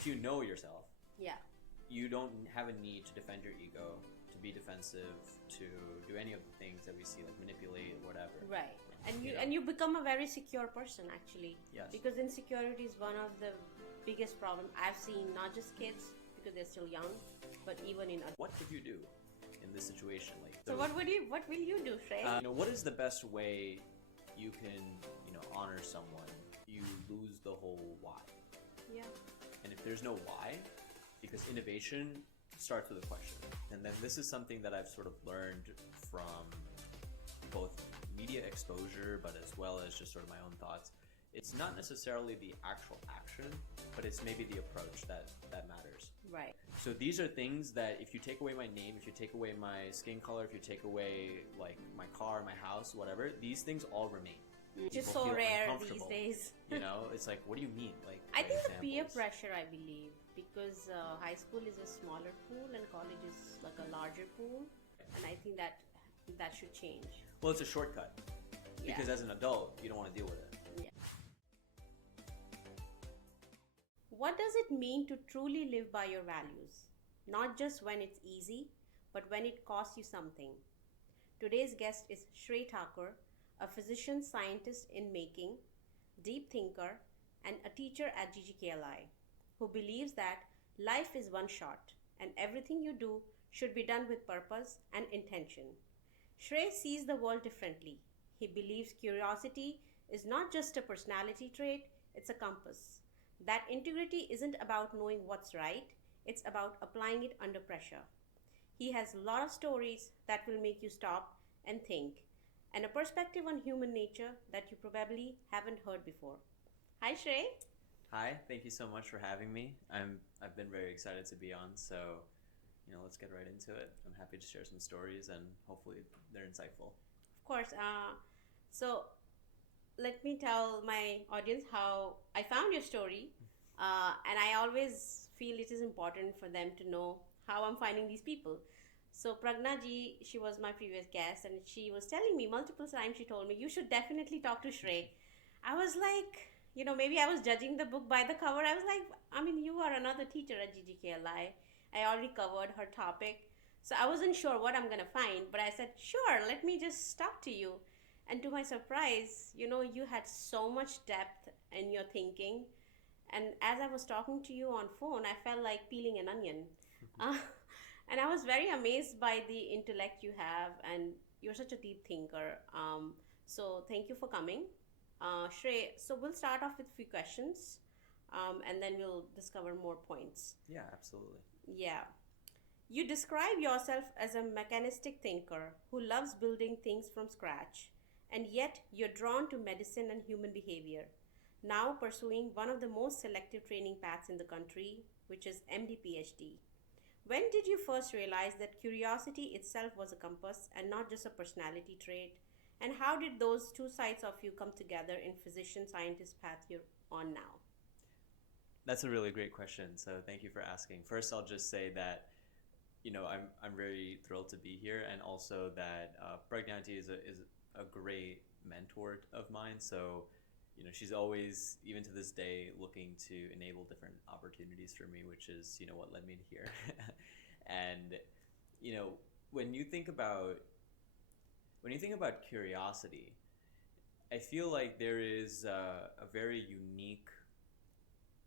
if you know yourself, Yeah. you don't have a need to defend your ego, to be defensive, to do any of the things that we see, like manipulate, whatever. Right. And You know? and you become a very secure person, actually. Yes. Because insecurity is one of the biggest problems I've seen, not just kids because they're still young, but even in adults. What could you do in this situation? Like, So what will you do, Shrey? what is the best way you can, honor someone? You lose the whole why. Yeah. And if there's no why, because innovation starts with a question. And then this is something that I've sort of learned from both media exposure, but as well as just sort of my own thoughts. It's not necessarily the actual action, but it's maybe the approach that matters. Right. So these are things that if you take away my name, if you take away my skin color, if you take away like my car, my house, whatever, these things all remain. Which is People so feel rare these uncomfortable. days. It's like, what do you mean? Like, I think the examples. peer pressure, I believe, because high school is a smaller pool and college is like a larger pool, and I think that should change. Well, it's a shortcut. Yeah. Because as an adult, you don't want to deal with it. Yeah. What does it mean to truly live by your values? Not just when it's easy, but when it costs you something. Today's guest is Shrey Thaker, a physician scientist in making, deep thinker, and a teacher at GGKLI, who believes that life is one shot and everything you do should be done with purpose and intention. Shrey sees the world differently. He believes curiosity is not just a personality trait, it's a compass. That integrity isn't about knowing what's right, it's about applying it under pressure. He has a lot of stories that will make you stop and think, and a perspective on human nature that you probably haven't heard before. Hi, Shrey. Hi, thank you so much for having me. I've been very excited to be on, so let's get right into it. I'm happy to share some stories and hopefully they're insightful. Of course. So let me tell my audience how I found your story, and I always feel it is important for them to know how I'm finding these people. So Pragna ji, she was my previous guest, and she was telling me multiple times, she told me, you should definitely talk to Shrey. I was like, maybe I was judging the book by the cover. I was like, you are another teacher at GGKLI. I already covered her topic. So I wasn't sure what I'm going to find, but I said, sure, let me just talk to you. And to my surprise, you had so much depth in your thinking. And as I was talking to you on phone, I felt like peeling an onion. And I was very amazed by the intellect you have, and you're such a deep thinker. So thank you for coming. Shrey, so we'll start off with a few questions, and then we'll discover more points. Yeah, absolutely. Yeah. You describe yourself as a mechanistic thinker who loves building things from scratch, and yet you're drawn to medicine and human behavior, now pursuing one of the most selective training paths in the country, which is MD PhD. When did you first realize that curiosity itself was a compass and not just a personality trait? And how did those two sides of you come together in physician scientist path you're on now? That's a really great question. So thank you for asking. First, I'll just say that I'm very thrilled to be here, and also that Pragyanti is a great mentor of mine. So she's always, even to this day, looking to enable different opportunities for me, which is what led me to here. And when you think about curiosity, I feel like there is a very unique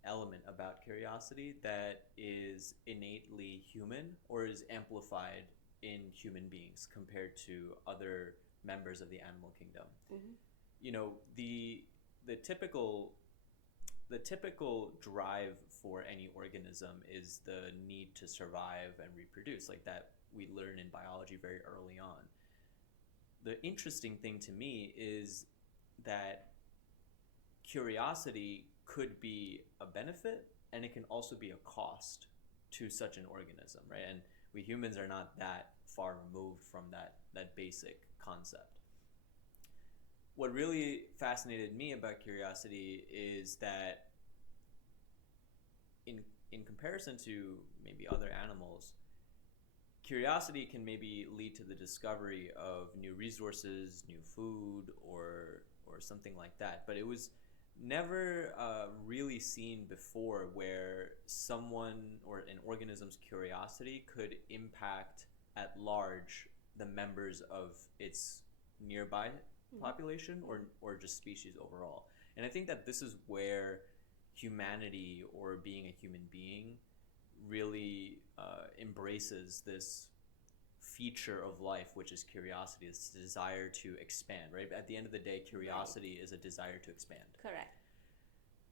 element about curiosity that is innately human or is amplified in human beings compared to other members of the animal kingdom. Mm-hmm. The typical drive for any organism is the need to survive and reproduce, like that we learn in biology very early on. The interesting thing to me is that curiosity could be a benefit, and it can also be a cost to such an organism, right? And we humans are not that far removed from that basic concept. What really fascinated me about curiosity is that in comparison to maybe other animals, curiosity can maybe lead to the discovery of new resources, new food, or something like that. But it was never really seen before where someone or an organism's curiosity could impact at large the members of its nearby population or just species overall. And I think that this is where humanity or being a human being really embraces this feature of life, which is curiosity, this desire to expand, right? At the end of the day, curiosity is a desire to expand. Correct.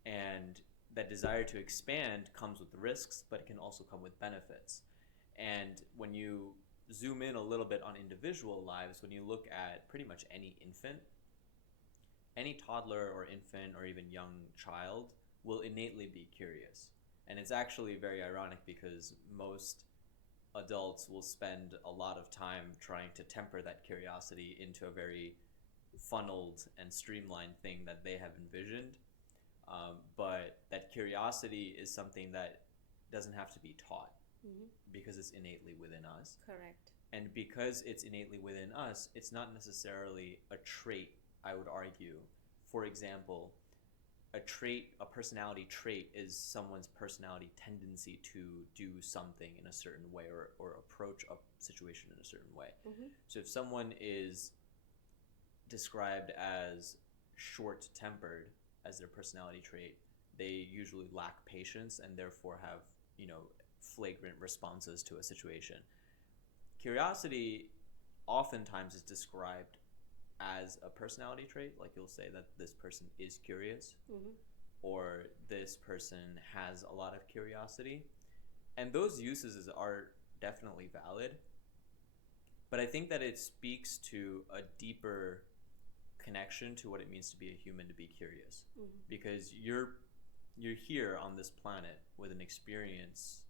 And that desire to expand comes with risks, but it can also come with benefits. And when you zoom in a little bit on individual lives, when you look at pretty much any infant, any toddler or infant or even young child will innately be curious. And it's actually very ironic because most adults will spend a lot of time trying to temper that curiosity into a very funneled and streamlined thing that they have envisioned. But that curiosity is something that doesn't have to be taught because it's innately within us. Correct. And because it's innately within us, it's not necessarily a trait, I would argue. For example, a personality trait is someone's personality tendency to do something in a certain way or approach a situation in a certain way. So if someone is described as short-tempered as their personality trait, they usually lack patience and therefore have, flagrant responses to a situation. Curiosity oftentimes is described as a personality trait, like you'll say that this person is curious or this person has a lot of curiosity, and those uses are definitely valid, but I think that it speaks to a deeper connection to what it means to be a human, to be curious, because you're here on this planet with an experience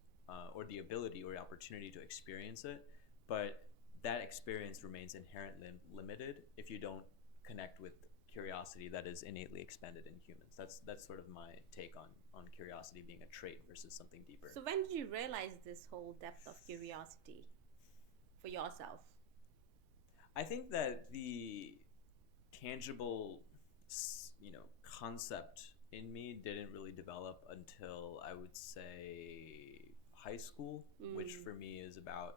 or the ability or the opportunity to experience it, but that experience remains inherently limited if you don't connect with curiosity that is innately expended in humans. That's sort of my take on curiosity being a trait versus something deeper. So when did you realize this whole depth of curiosity for yourself? I think that the tangible, concept in me didn't really develop until I would say high school, which for me is about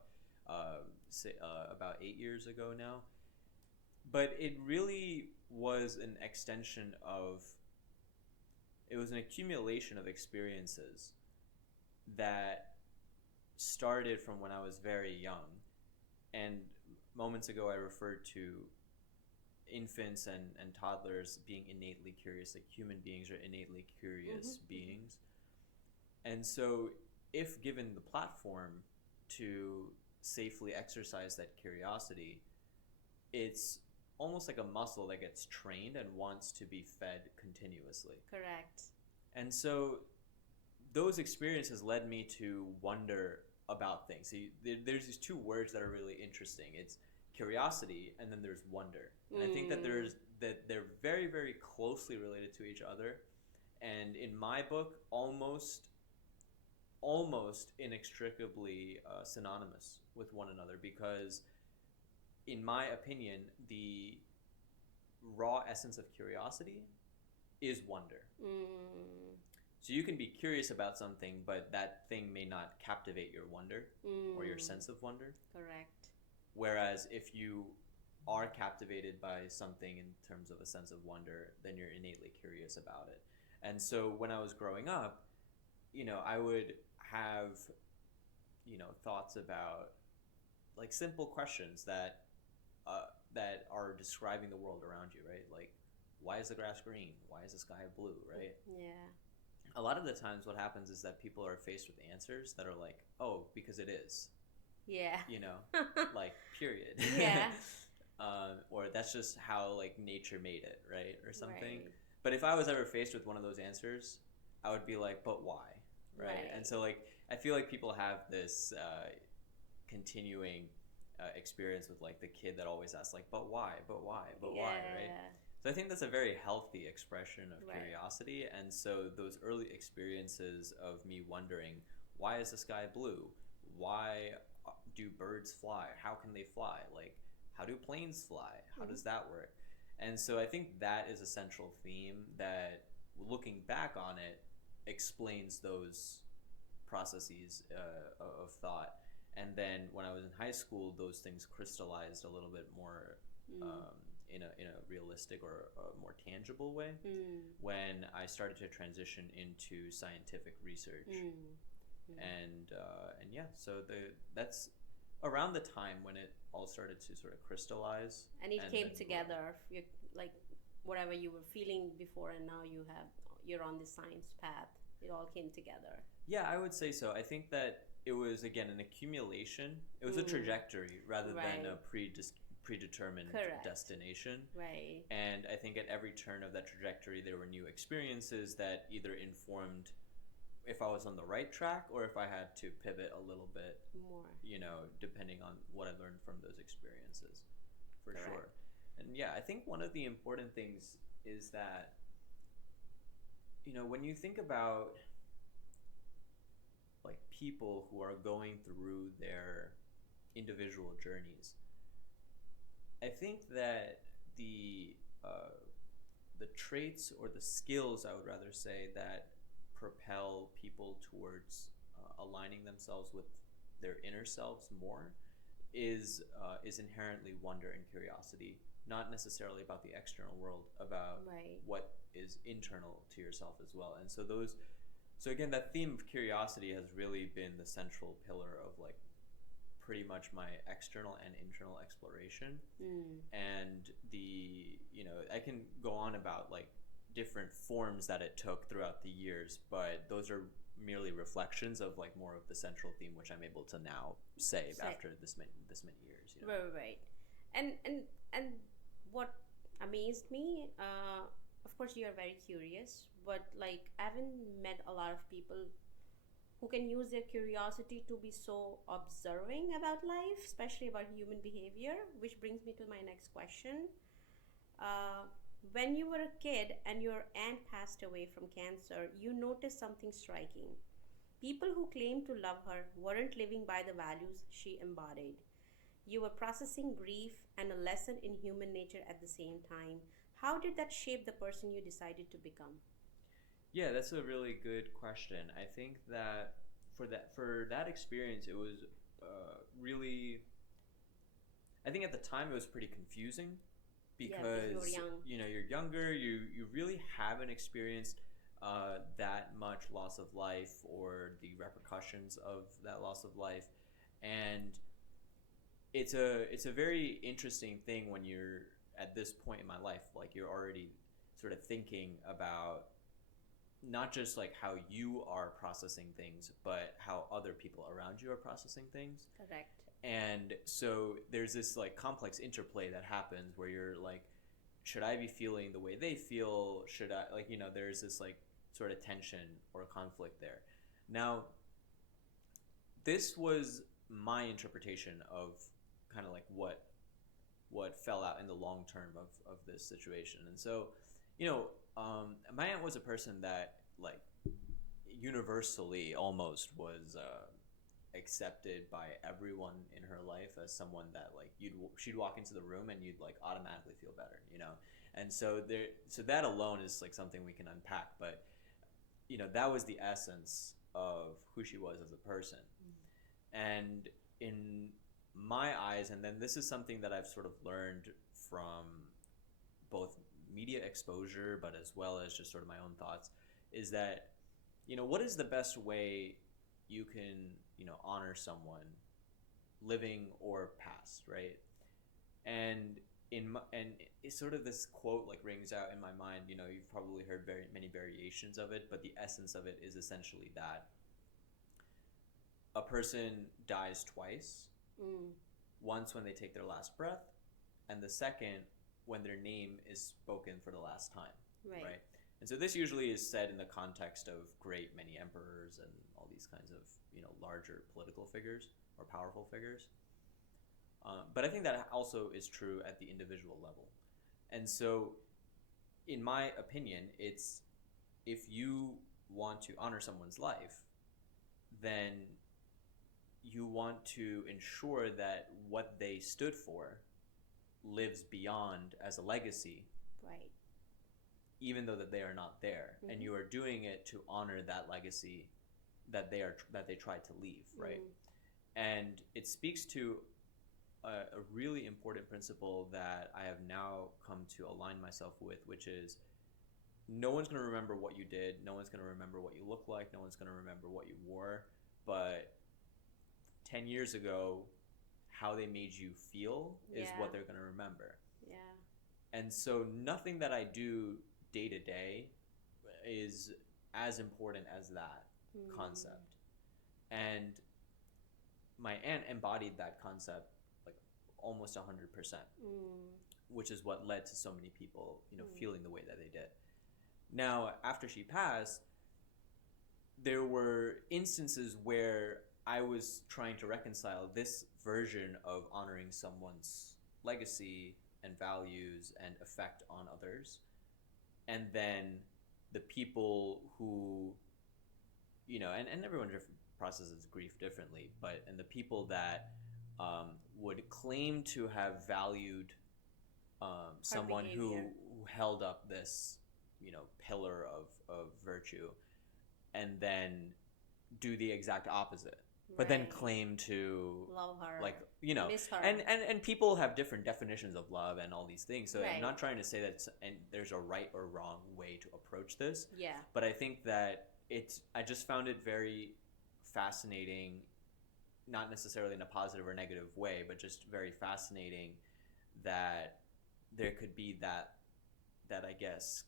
8 years ago now. But it really was an extension of, it was an accumulation of experiences that started from when I was very young. And moments ago I referred to infants and toddlers being innately curious, like human beings are innately curious beings. And so if given the platform to safely exercise that curiosity, it's almost like a muscle that gets trained and wants to be fed continuously. Correct. And so those experiences led me to wonder about things. So there's these two words that are really interesting. It's curiosity and then there's wonder. And I think that they're very, very closely related to each other. And in my book, almost inextricably synonymous with one another, because in my opinion, the raw essence of curiosity is wonder. So you can be curious about something, but that thing may not captivate your wonder or your sense of wonder. Correct. Whereas if you are captivated by something in terms of a sense of wonder, then you're innately curious about it. And so when I was growing up, I would have, thoughts about like simple questions that are describing the world around you, right? Like, why is the grass green? Why is the sky blue, right? Yeah. A lot of the times what happens is that people are faced with answers that are like, oh, because it is. Yeah. Like, period. Yeah. Or that's just how like nature made it, right? Or something. Right. But if I was ever faced with one of those answers, I would be like, but why? Right? And so like, I feel like people have this continuing experience with like the kid that always asks like, but why, right? So I think that's a very healthy expression of curiosity. And so those early experiences of me wondering, why is the sky blue? Why do birds fly? How can they fly? Like, how do planes fly? How does that work? And so I think that is a central theme that looking back on it, explains those processes of thought. And then when I was in high school, those things crystallized a little bit more in a realistic or a more tangible way when I started to transition into scientific research. And yeah, so that's around the time when it all started to sort of crystallize. And it came together, like whatever you were feeling before, and now you're on the science path. It all came together. Yeah, I would say so. I think that it was, again, an accumulation. It was a trajectory rather than a predetermined destination. Right. And I think at every turn of that trajectory, there were new experiences that either informed if I was on the right track or if I had to pivot a little bit more, depending on what I learned from those experiences, for sure. And yeah, I think one of the important things is that, when you think about like people who are going through their individual journeys, I think that the traits or the skills, I would rather say, that propel people towards aligning themselves with their inner selves more is inherently wonder and curiosity, not necessarily about the external world, about what is internal to yourself as well. And so again, that theme of curiosity has really been the central pillar of like pretty much my external and internal exploration. And I can go on about like different forms that it took throughout the years, but those are merely reflections of like more of the central theme, which I'm able to now say after this many years. Right. And what amazed me, of course, you are very curious, but like I haven't met a lot of people who can use their curiosity to be so observing about life, especially about human behavior, which brings me to my next question. When you were a kid and your aunt passed away from cancer, you noticed something striking. People who claimed to love her weren't living by the values she embodied. You were processing grief and a lesson in human nature at the same time. How did that shape the person you decided to become? Yeah, that's a really good question. I think that for that experience, it was really. I think at the time it was pretty confusing because you're younger. You really haven't experienced that much loss of life or the repercussions of that loss of life, and it's a very interesting thing when you're at this point in my life, like you're already sort of thinking about not just like how you are processing things, but how other people around you are processing things. Correct. And so there's this like complex interplay that happens where you're like, should I be feeling the way they feel? Should I, like, there's this like sort of tension or conflict there. Now, this was my interpretation of kind of like what fell out in the long term of this situation. And so, my aunt was a person that like universally almost was accepted by everyone in her life as someone that like she'd walk into the room and you'd like automatically feel better, And so that alone is like something we can unpack, but that was the essence of who she was as a person. And in my eyes, and then this is something that I've sort of learned from both media exposure, but as well as just sort of my own thoughts, is that, what is the best way you can, honor someone living or past, right? And it's sort of this quote like rings out in my mind, you've probably heard very many variations of it, but the essence of it is essentially that a person dies twice. Once when they take their last breath, and the second when their name is spoken for the last time. Right? And so this usually is said in the context of many emperors and all these kinds of larger political figures or powerful figures. But I think that also is true at the individual level. And so, in my opinion, it's if you want to honor someone's life, then you want to ensure that what they stood for lives beyond as a legacy. Right. even though that they are not there, and you are doing it to honor that legacy that they tried to leave, right? And it speaks to a really important principle that I have now come to align myself with, which is no one's going to remember what you did, no one's going to remember what you look like, no one's going to remember what you wore, but 10 years ago, how they made you feel is what they're going to remember. Yeah. And so nothing that I do day to day is as important as that concept. And my aunt embodied that concept like almost 100%, which is what led to so many people, feeling the way that they did. Now, after she passed, there were instances where I was trying to reconcile this version of honoring someone's legacy and values and effect on others, and then the people who, and everyone processes grief differently, and the people that would claim to have valued someone who held up this, pillar of virtue, and then do the exact opposite. But then claim to love her, miss her. And people have different definitions of love and all these things. So I'm not trying to say that there's a right or wrong way to approach this. Yeah. But I think that I just found it very fascinating, not necessarily in a positive or negative way, but just very fascinating that there could be that I guess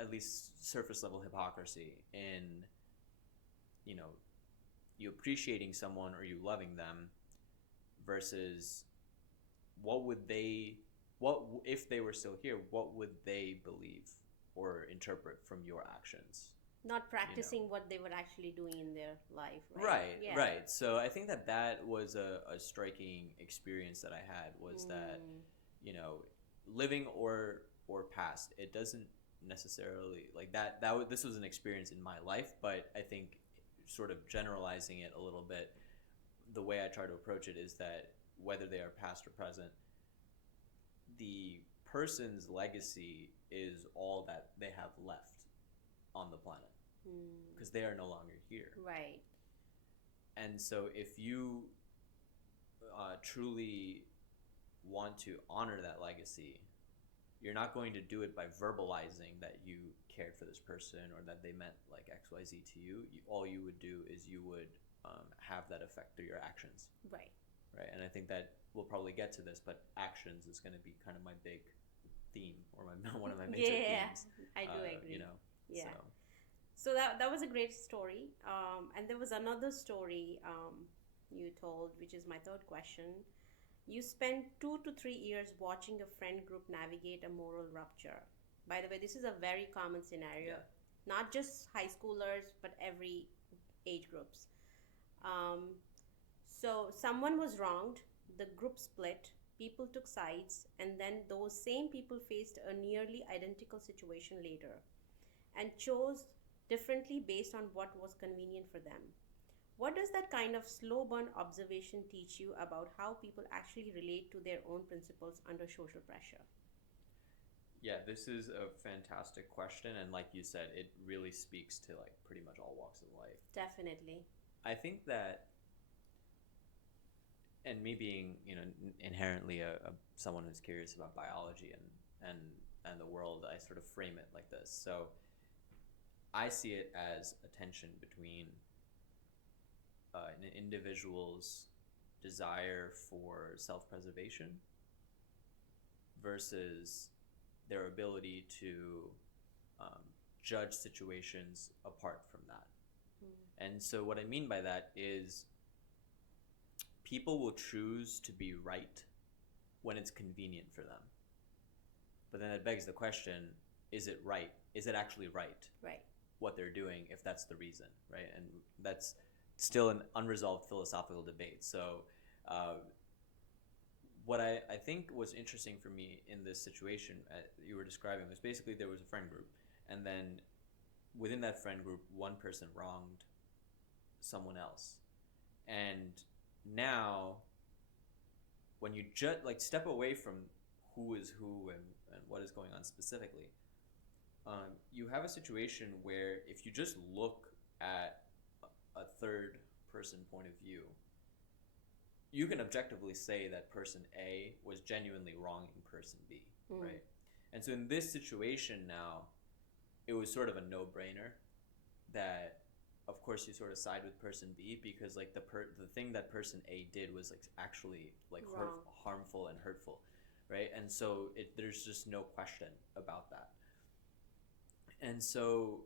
at least surface level hypocrisy in, you appreciating someone or you loving them versus what if they were still here, what would they believe or interpret from your actions? Not practicing what they were actually doing in their life, right? Right. So I think that was a striking experience that I had, was that, living or past, it doesn't necessarily like that this was an experience in my life, but I think sort of generalizing it a little bit, the way I try to approach it is that whether they are past or present, the person's legacy is all that they have left on the planet, because they are no longer here. Right. And so if you truly want to honor that legacy, you're not going to do it by verbalizing that you cared for this person or that they meant like XYZ to you. All you would do is you would have that effect through your actions. Right. And I think that we'll probably get to this, but actions is going to be kind of my big theme, or one of my major themes. I do agree. Yeah. So that was a great story. And there was another story you told, which is my third question. You spent 2 to 3 years watching a friend group navigate a moral rupture. By the way, this is a very common scenario, not just high schoolers, but every age groups. So someone was wronged, the group split, people took sides, and then those same people faced a nearly identical situation later and chose differently based on what was convenient for them. What does that kind of slow burn observation teach you about how people actually relate to their own principles under social pressure? Yeah, this is a fantastic question, and like you said, it really speaks to like pretty much all walks of life. Definitely. I think that, and me being, inherently someone who's curious about biology and the world, I sort of frame it like this. So I see it as a tension between an individual's desire for self-preservation versus their ability to judge situations apart from that. And so what I mean by that is people will choose to be right when it's convenient for them. But then it begs the question, is it right? Is it actually right? Right. What they're doing, if that's the reason, right? And that's still an unresolved philosophical debate. So what I think was interesting for me in this situation you were describing was basically there was a friend group, and then within that friend group, one person wronged someone else. And now when you step away from who is who and what is going on specifically, you have a situation where if you just look at a third person point of view, you can objectively say that person A was genuinely wronging person B, right? And so in this situation now, it was sort of a no-brainer that, of course, you sort of side with person B because like the thing that person A did was like actually like harmful and hurtful, right? And so there's just no question about that. And so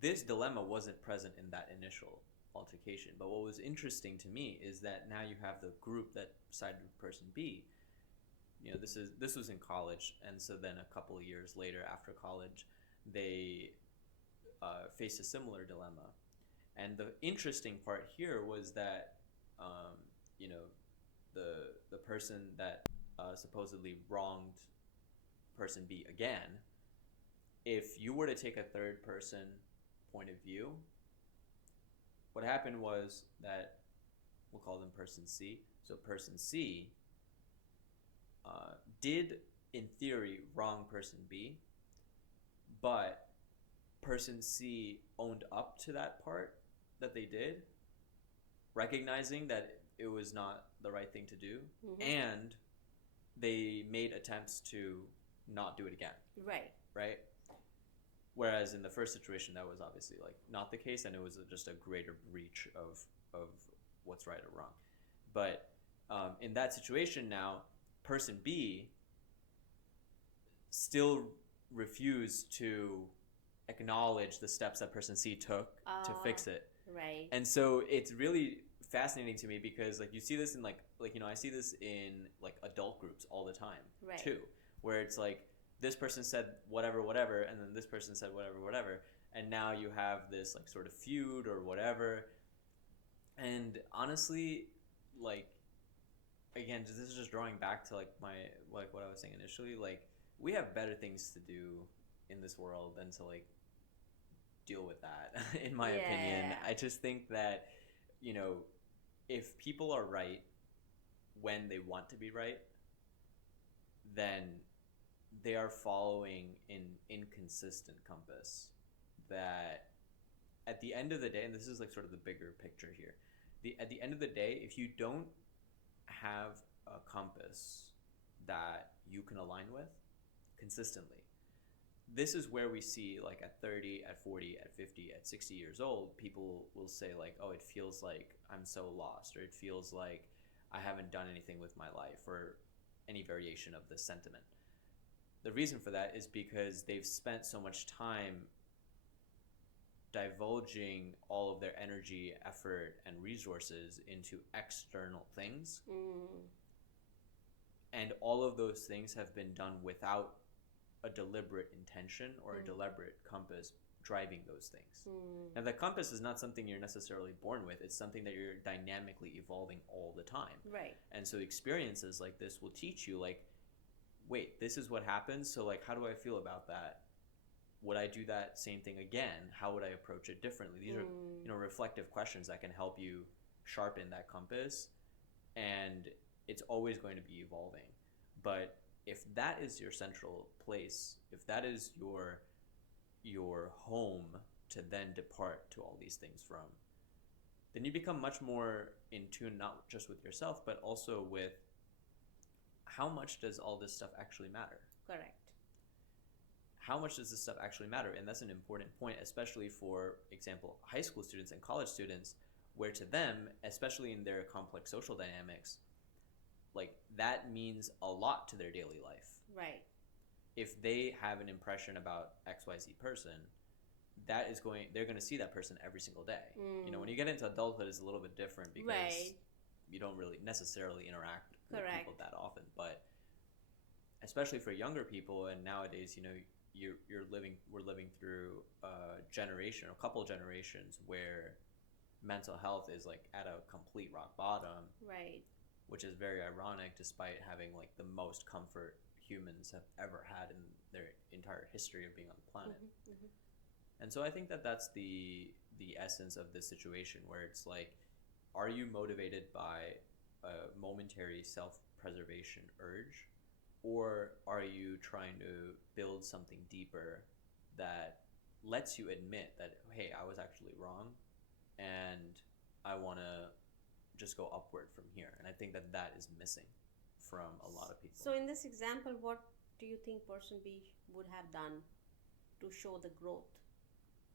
this dilemma wasn't present in that initial altercation. But what was interesting to me is that now you have the group that sided with person B. You know, this was in college, and so then a couple of years later, after college, they faced a similar dilemma. And the interesting part here was that, you know, the person that supposedly wronged person B again, if you were to take a third person point of view, what happened was that we'll call them person C. So person C did, in theory, wrong person B, but person C owned up to that part that they did, recognizing that it was not the right thing to do, and they made attempts to not do it again. Right? Whereas in the first situation, that was obviously like not the case, and it was just a greater breach of what's right or wrong. But in that situation now, person B still refused to acknowledge the steps that person C took to fix it. Right. And so it's really fascinating to me because like you see this in like you know, I see this in like adult groups all the time too, where it's like this person said whatever, and then this person said whatever, and now you have this like sort of feud or whatever. And honestly, like, again, this is just drawing back to like what I was saying initially. Like, we have better things to do in this world than to like deal with that. In my opinion, I just think that, you know, if people are right when they want to be right, then they are following an inconsistent compass that at the end of the day, and this is like sort of the bigger picture here, at the end of the day, if you don't have a compass that you can align with consistently, this is where we see like at 30, at 40, at 50, at 60 years old, people will say like, oh, it feels like I'm so lost, or it feels like I haven't done anything with my life, or any variation of this sentiment. The reason for that is because they've spent so much time divulging all of their energy, effort, and resources into external things. And all of those things have been done without a deliberate intention or a deliberate compass driving those things. And the compass is not something you're necessarily born with. It's something that you're dynamically evolving all the time. Right. And so experiences like this will teach you, like, wait, this is what happens, so like how do I feel about that? Would I do that same thing again? How would I approach it differently? These are, you know, reflective questions that can help you sharpen that compass, and it's always going to be evolving. But if that is your central place, if that is your home to then depart to all these things from, then you become much more in tune, not just with yourself, but also with how much does all this stuff actually matter? Correct. How much does this stuff actually matter? And that's an important point, especially for example, high school students and college students, where to them, especially in their complex social dynamics, like that means a lot to their daily life. Right. If they have an impression about XYZ person, they're going to see that person every single day. You know, when you get into adulthood, it's a little bit different because you don't really necessarily interact with people that often. But especially for younger people, and nowadays, you know, we're living through a generation, a couple generations where mental health is like at a complete rock bottom. Right. Which is very ironic, despite having like the most comfort humans have ever had in their entire history of being on the planet. And so I think that that's the essence of this situation, where it's like, are you motivated by a momentary self-preservation urge, or are you trying to build something deeper that lets you admit that, hey, I was actually wrong, and I want to just go upward from here? And I think that that is missing from a lot of people. So in this example, what do you think person B would have done to show the growth?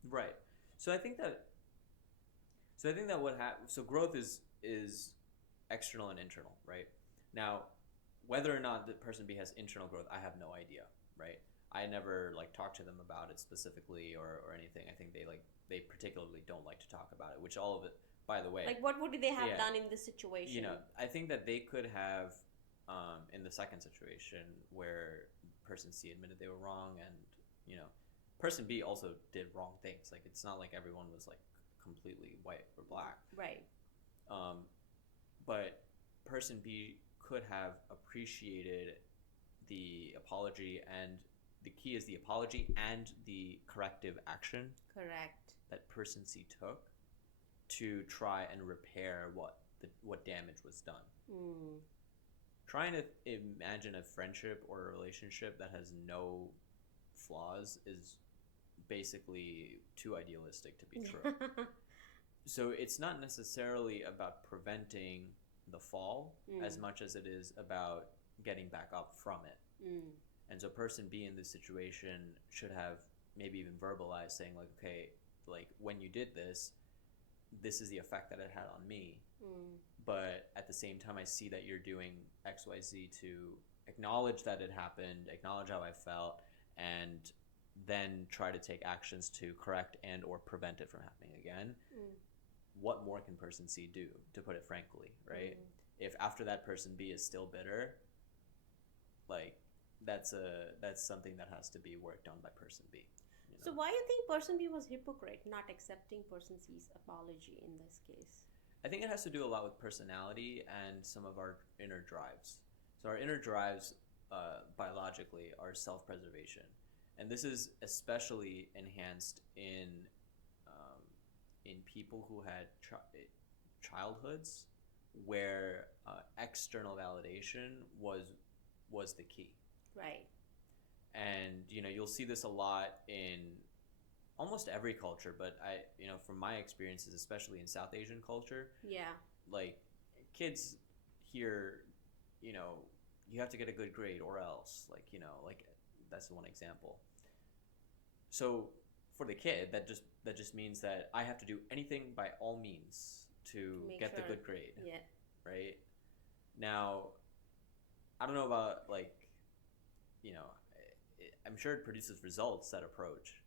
Right. So I think that so growth is external and internal, right? Now, whether or not the person B has internal growth, I have no idea, right? I never like talked to them about it specifically or anything. I think they particularly don't like to talk about it, which all of it, by the way. Like, what would they have Yeah. done in this situation? You know, I think that they could have, in the second situation where person C admitted they were wrong, and you know, person B also did wrong things. Like, it's not like everyone was like completely white or black. Right. But person B could have appreciated the apology, and the key is the apology and the corrective action Correct. that person C took to try and repair what damage was done. Trying to imagine a friendship or a relationship that has no flaws is basically too idealistic to be true. So it's not necessarily about preventing the fall as much as it is about getting back up from it. And so person B in this situation should have maybe even verbalized, saying like, okay, like when you did this, this is the effect that it had on me. But at the same time, I see that you're doing XYZ to acknowledge that it happened, acknowledge how I felt, and then try to take actions to correct and or prevent it from happening again. What more can person C do, to put it frankly, right? If after that person B is still bitter, like that's something that has to be worked on by person B. You know? So why do you think person B was hypocrite, not accepting person C's apology in this case? I think it has to do a lot with personality and some of our inner drives. So our inner drives, biologically, are self-preservation, and this is especially enhanced in people who had childhoods where external validation was the key. Right. And you know, you'll see this a lot in almost every culture, but from my experiences, especially in South Asian culture, Yeah. like kids here, you know, you have to get a good grade or else, like, you know, like that's one example. So for the kid, that just means that I have to do anything by all means to get the good grade. Yeah. Right? Now, I don't know about like, you know, I'm sure it produces results, that approach,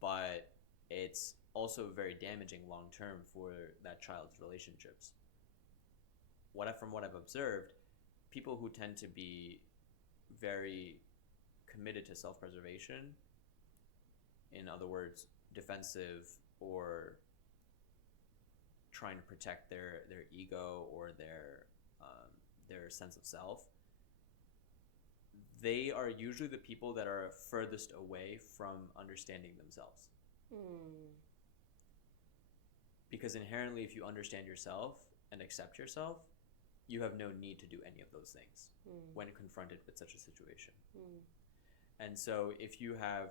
but it's also very damaging long term for that child's relationships. From what I've observed, people who tend to be very committed to self-preservation, in other words, defensive or trying to protect their ego or their sense of self, they are usually the people that are furthest away from understanding themselves. Because inherently, if you understand yourself and accept yourself, you have no need to do any of those things when confronted with such a situation. And so if you have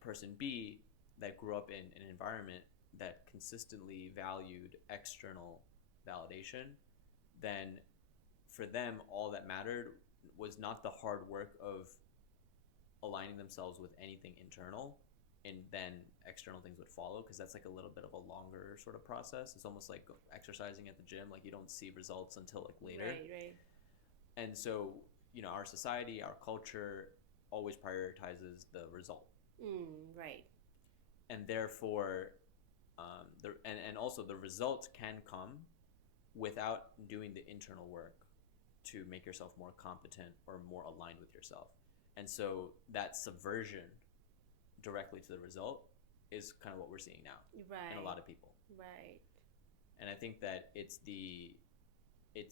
person B that grew up in an environment that consistently valued external validation, then for them, all that mattered was not the hard work of aligning themselves with anything internal, and then external things would follow, because that's like a little bit of a longer sort of process. It's almost like exercising at the gym. Like, you don't see results until like later. Right. And so, you know, our society, our culture always prioritizes the result. Right. And therefore, and also the result can come without doing the internal work to make yourself more competent or more aligned with yourself. And so that subversion directly to the result is kind of what we're seeing now in a lot of people. Right. And I think that it's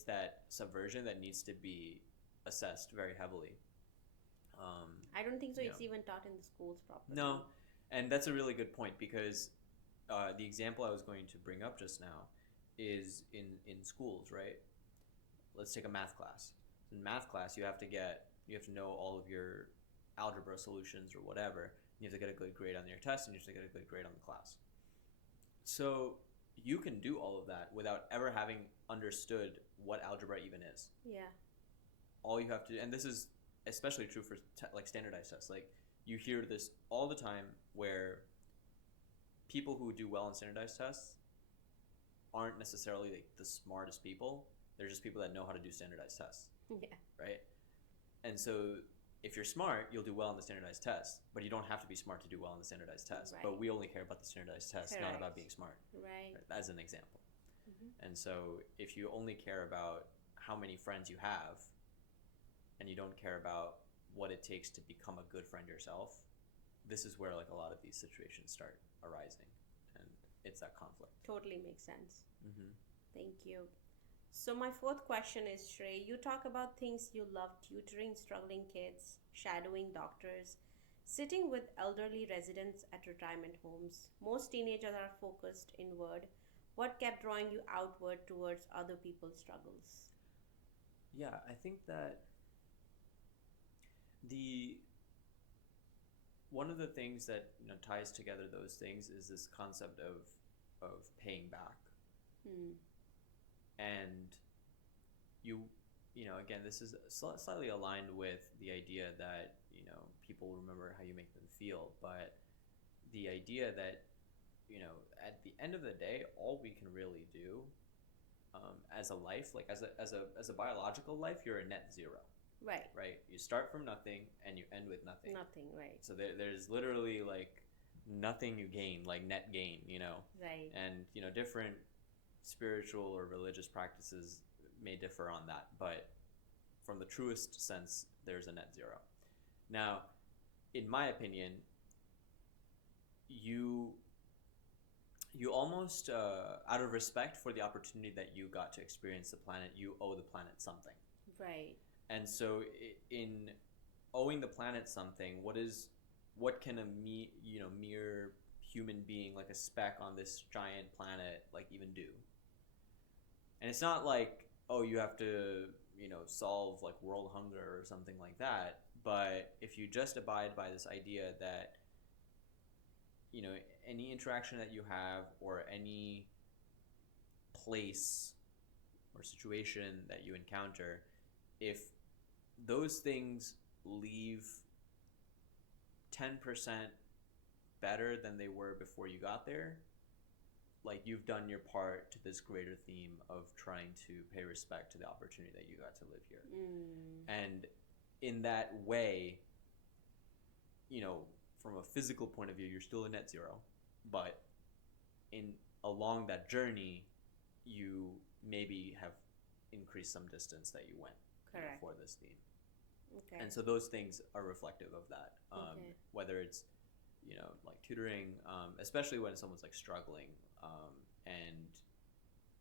that subversion that needs to be assessed very heavily. I don't think so. It's even taught in the schools properly. No, and that's a really good point, because the example I was going to bring up just now is in schools, right? Let's take a math class. In math class, you have to get You have to know all of your algebra solutions or whatever. You have to get a good grade on your test, and you have to get a good grade on the class. So you can do all of that without ever having understood what algebra even is. Yeah. All you have to, and this is especially true for like standardized tests. Like you hear this all the time, where people who do well in standardized tests aren't necessarily like the smartest people. They're just people that know how to do standardized tests. Yeah. Right? And so if you're smart, you'll do well in the standardized test, but you don't have to be smart to do well in the standardized test. Right. But we only care about the standardized test, not Correct. about being smart. Right. As an example. And so if you only care about how many friends you have, and you don't care about what it takes to become a good friend yourself, this is where like a lot of these situations start arising, and it's that conflict. Totally makes sense. Thank you. So my fourth question is, Shrey, you talk about things you love: tutoring struggling kids, shadowing doctors, sitting with elderly residents at retirement homes. Most teenagers are focused inward. What kept drawing you outward towards other people's struggles? Yeah, I think that the one of the things that ties together those things is this concept of paying back. And again, this is slightly aligned with the idea that people remember how you make them feel, but the idea that at the end of the day, all we can really do as a life, like as a biological life, you're a net zero. Right. You start from nothing and you end with nothing. Nothing. Right. So there's literally like nothing you gain, like net gain. Right. And different spiritual or religious practices may differ on that, but from the truest sense, there's a net zero. Now, in my opinion, you almost, out of respect for the opportunity that you got to experience the planet, you owe the planet something. Right. And so in owing the planet something, what can a mere human being, like a speck on this giant planet, like even do? And it's not like, oh, you have to solve like world hunger or something like that, but if you just abide by this idea that any interaction that you have, or any place or situation that you encounter, if those things leave 10% better than they were before you got there, like you've done your part to this greater theme of trying to pay respect to the opportunity that you got to live here. And in that way, from a physical point of view, you're still a net zero, but along that journey, you maybe have increased some distance that you went for this theme. Okay. And so those things are reflective of that. Okay. Whether it's like tutoring, especially when someone's like struggling, and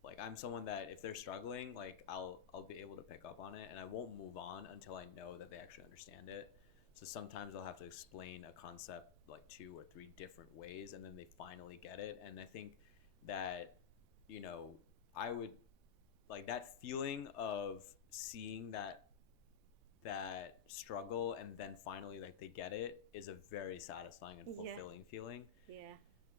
like I'm someone that if they're struggling, like I'll be able to pick up on it, and I won't move on until I know that they actually understand it. So sometimes I'll have to explain a concept like 2 or 3 different ways, and then they finally get it. And I think that I would like that feeling of seeing that struggle, and then finally like they get it, is a very satisfying and fulfilling feeling. Yeah.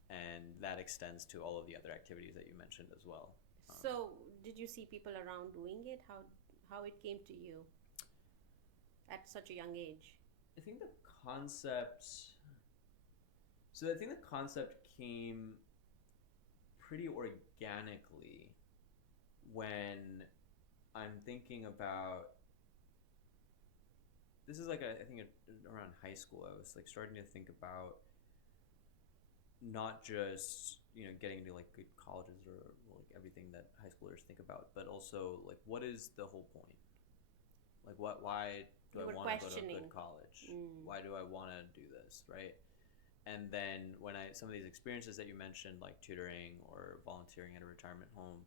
And that extends to all of the other activities that you mentioned as well. So did you see people around doing it? How it came to you at such a young age? I think the concept came pretty organically when I'm thinking about, this is like I think around high school, I was like starting to think about not just getting into like good colleges or like everything that high schoolers think about, but also like what is the whole point? Like why do I want to go to a good college? Why do I want to do this, right? And then when some of these experiences that you mentioned, like tutoring or volunteering at a retirement home,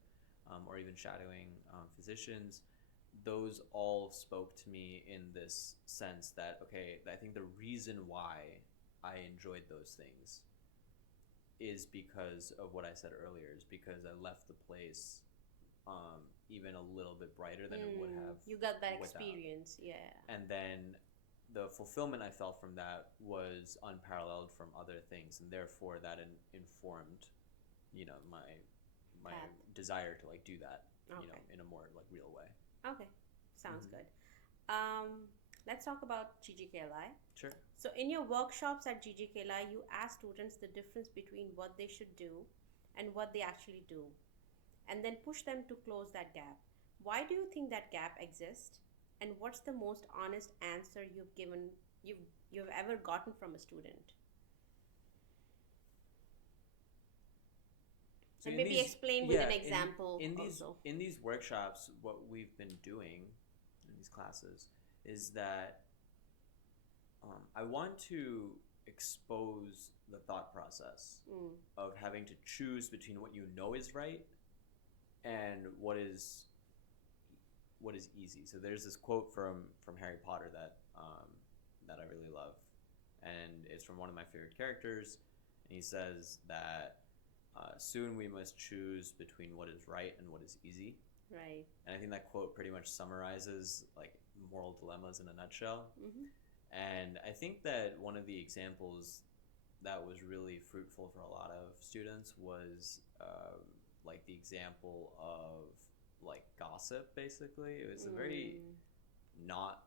or even shadowing physicians, those all spoke to me in this sense that, okay, I think the reason why I enjoyed those things is because of what I said earlier, is because I left the place even a little bit brighter than it would have. You got that without. experience, yeah. And then the fulfillment I felt from that was unparalleled from other things, and therefore that informed, my Path. desire to like do that, Okay. in a more like real way. Okay, sounds Mhm. good. Let's talk about GGKLI. Sure. So, in your workshops at GGKLI, you ask students the difference between what they should do and what they actually do, and then push them to close that gap. Why do you think that gap exists? And what's the most honest answer you've ever gotten from a student? So And in maybe these, explain with an yeah, example in these also. in these workshops, what we've been doing in these classes is that I want to expose the thought process of having to choose between what you know is right and what is easy. So there's this quote from Harry Potter that I really love, and it's from one of my favorite characters, and he says that soon we must choose between what is right and what is easy. Right. And I think that quote pretty much summarizes like moral dilemmas in a nutshell. Mm-hmm. And I think that one of the examples that was really fruitful for a lot of students was like the example of like gossip. Basically, it was a very not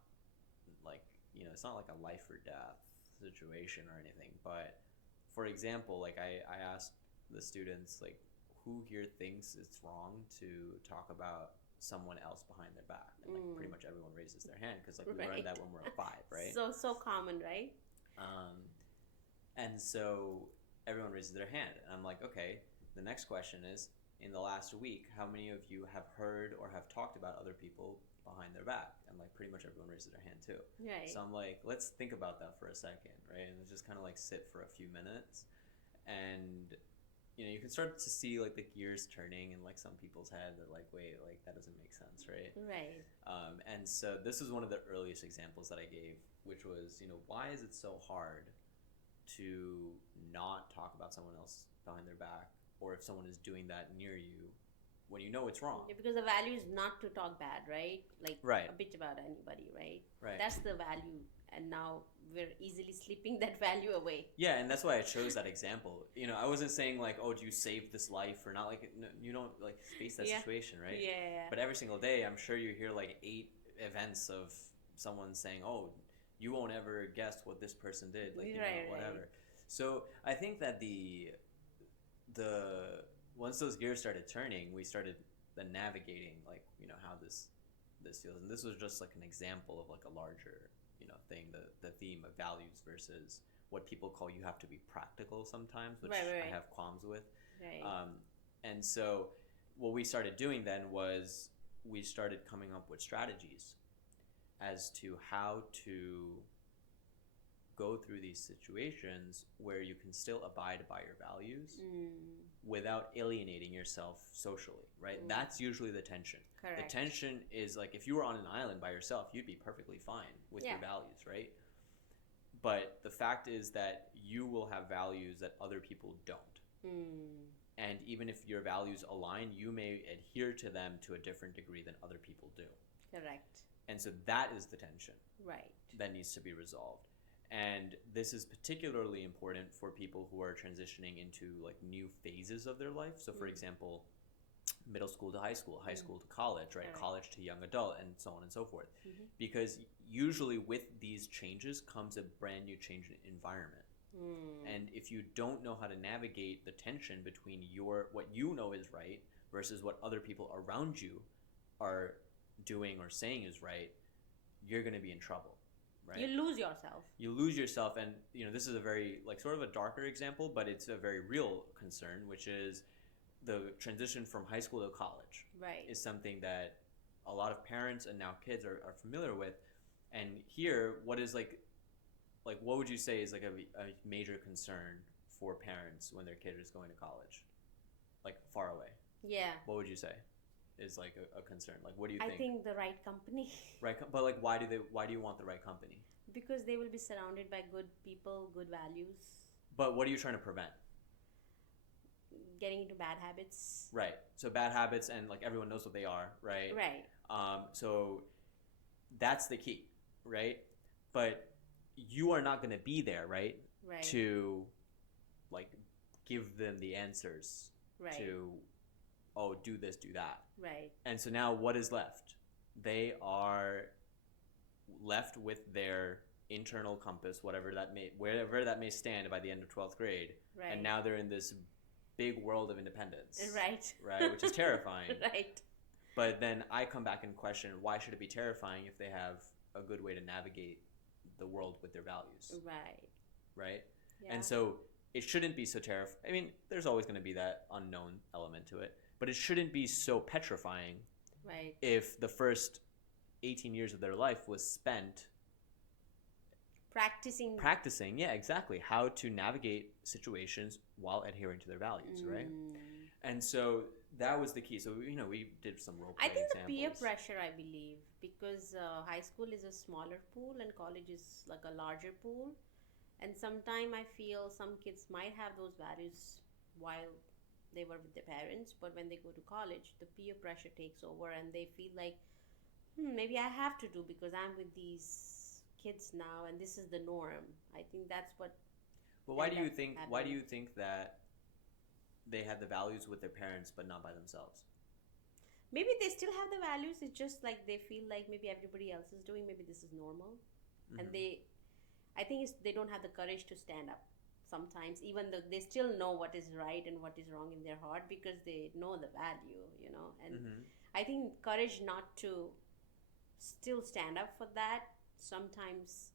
like it's not like a life or death situation or anything. But for example, like I asked the students like, who here thinks it's wrong to talk about someone else behind their back, and like pretty much everyone raises their hand because like we learned that when we were 5, right? So common, right? And so everyone raises their hand, and I'm like, okay, the next question is, in the last week, how many of you have heard or have talked about other people behind their back? And like pretty much everyone raises their hand too. Right. So I'm like, let's think about that for a second, right? And just kind of like sit for a few minutes, and you can start to see like the gears turning in like some people's head. They're like, wait, like that doesn't make sense, right? Right. And so this was one of the earliest examples that I gave, which was, why is it so hard to not talk about someone else behind their back, or if someone is doing that near you when you know it's wrong? Yeah, because the value is not to talk bad, right? Like Right. a bitch about anybody, right? Right. That's the value, and now we're easily slipping that value away. Yeah, and that's why I chose that example. I wasn't saying like, oh, do you save this life or not? Like, no, you don't like face that situation, right? Yeah. But every single day, I'm sure you hear like 8 events of someone saying, oh, you won't ever guess what this person did, like whatever. Right. So I think that the once those gears started turning, we started then navigating like how this feels, and this was just like an example of like a larger thing, the theme of values versus what people call you have to be practical sometimes, which right. I have qualms with. Right. And so what we started doing then was we started coming up with strategies as to how to go through these situations where you can still abide by your values without alienating yourself socially, right? That's usually the tension. Correct. The tension is like if you were on an island by yourself, you'd be perfectly fine with your values, right? But the fact is that you will have values that other people don't. And even if your values align, you may adhere to them to a different degree than other people do. Correct. And so that is the tension. Right. That needs to be resolved. And this is particularly important for people who are transitioning into like new phases of their life. So for example, middle school to high school to college, right? College to young adult, and so on and so forth. Because usually with these changes comes a brand new change in environment. And if you don't know how to navigate the tension between what you know is right versus what other people around you are doing or saying is right, you're going to be in trouble. Right? You lose yourself. You lose yourself, and this is a very like sort of a darker example, but it's a very real concern, which is the transition from high school to college. Right. Is something that a lot of parents and now kids are familiar with. And here, what is like what would you say is like a major concern for parents when their kid is going to college, like far away? Yeah. What would you say is like a concern? Like, what do you think? I think the right company. Right, but like, why do you want the right company? Because they will be surrounded by good people, good values. But what are you trying to prevent? getting into bad habits. Right. So bad habits, and like everyone knows what they are, right? Right. So that's the key, right? But you are not going to be there, right? Right. To like give them the answers Right. to, oh, do this, do that. Right. And so now what is left? They are left with their internal compass, wherever that may stand by the end of 12th grade. Right. And now they're in this big world of independence. Right. Right, which is terrifying. Right. But then I come back and question, why should it be terrifying if they have a good way to navigate the world with their values? Right. Right? Yeah. And so it shouldn't be so terrifying. I mean, there's always going to be that unknown element to it, but it shouldn't be so petrifying. Right. If the first 18 years of their life was spent practicing, yeah, exactly, how to navigate situations while adhering to their values, right? And so that was the key. So, we did some role play I think examples. the peer pressure, I believe, because high school is a smaller pool and college is like a larger pool. And sometimes I feel some kids might have those values while they were with their parents, but when they go to college, the peer pressure takes over and they feel like, maybe I have to do because I'm with these kids now and this is the norm. I think that's what. But why do you think that they had the values with their parents but not by themselves? Maybe they still have the values. It's just like they feel like maybe everybody else is doing. Maybe this is normal, and I think they don't have the courage to stand up. Sometimes, even though they still know what is right and what is wrong in their heart because they know the value, And I think courage not to still stand up for that. Sometimes,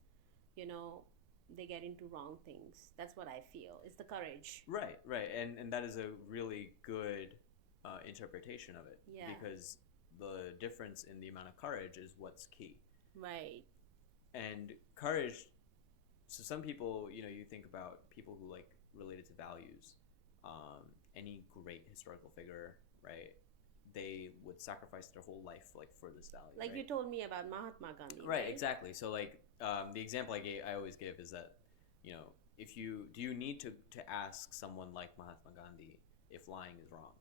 they get into wrong things. That's what I feel. It's the courage. Right. And that is a really good interpretation of it. Yeah. Because the difference in the amount of courage is what's key. Right. And courage, so some people, you think about people who like related to values, any great historical figure, right? They would sacrifice their whole life for this value. Like right? you told me about Mahatma Gandhi. Right, exactly. So like the example I always give is that, do you need to ask someone like Mahatma Gandhi if lying is wrong?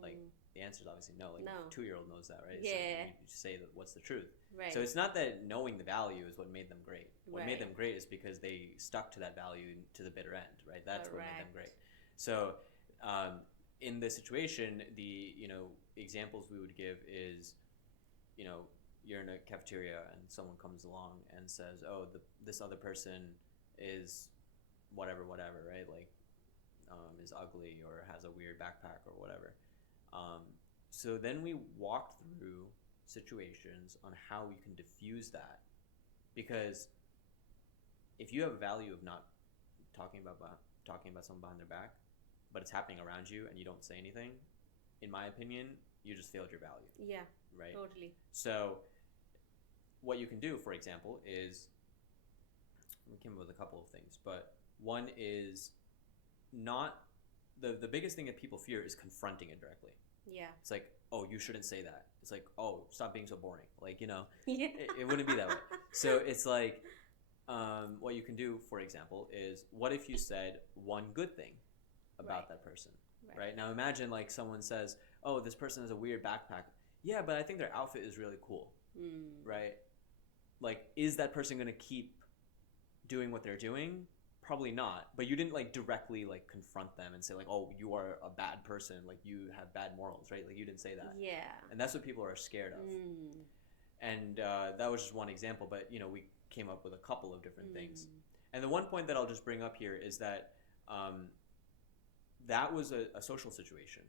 Like the answer is obviously no. Like no. A 2-year-old knows that, right? Yeah. So you say that what's the truth. Right. So it's not that knowing the value is what made them great. What right. made them great is because they stuck to that value to the bitter end, right? That's Correct. what made them great. So in this situation, the examples we would give is, you're in a cafeteria and someone comes along and says, oh, this other person is whatever, right? Like is ugly or has a weird backpack or whatever. So then we walked through situations on how we can diffuse that, because if you have a value of not talking about someone behind their back, but it's happening around you and you don't say anything, in my opinion, you just failed your value. Yeah. Right? Totally. So what you can do, for example, is, we came up with a couple of things, but one is not, the biggest thing that people fear is confronting it directly. Yeah. It's like, oh, you shouldn't say that. It's like, oh, stop being so boring. Like, Yeah. it wouldn't be that way. So it's like, what you can do, for example, is what if you said one good thing about right. that person, right? Now imagine like someone says, oh, this person has a weird backpack. Yeah, but I think their outfit is really cool, right? Like, is that person going to keep doing what they're doing? Probably not. But you didn't like directly like confront them and say like, oh, you are a bad person, like you have bad morals, right? Like you didn't say that. Yeah. And that's what people are scared of. And that was just one example, but we came up with a couple of different things. And the one point that I'll just bring up here is that that was a social situation.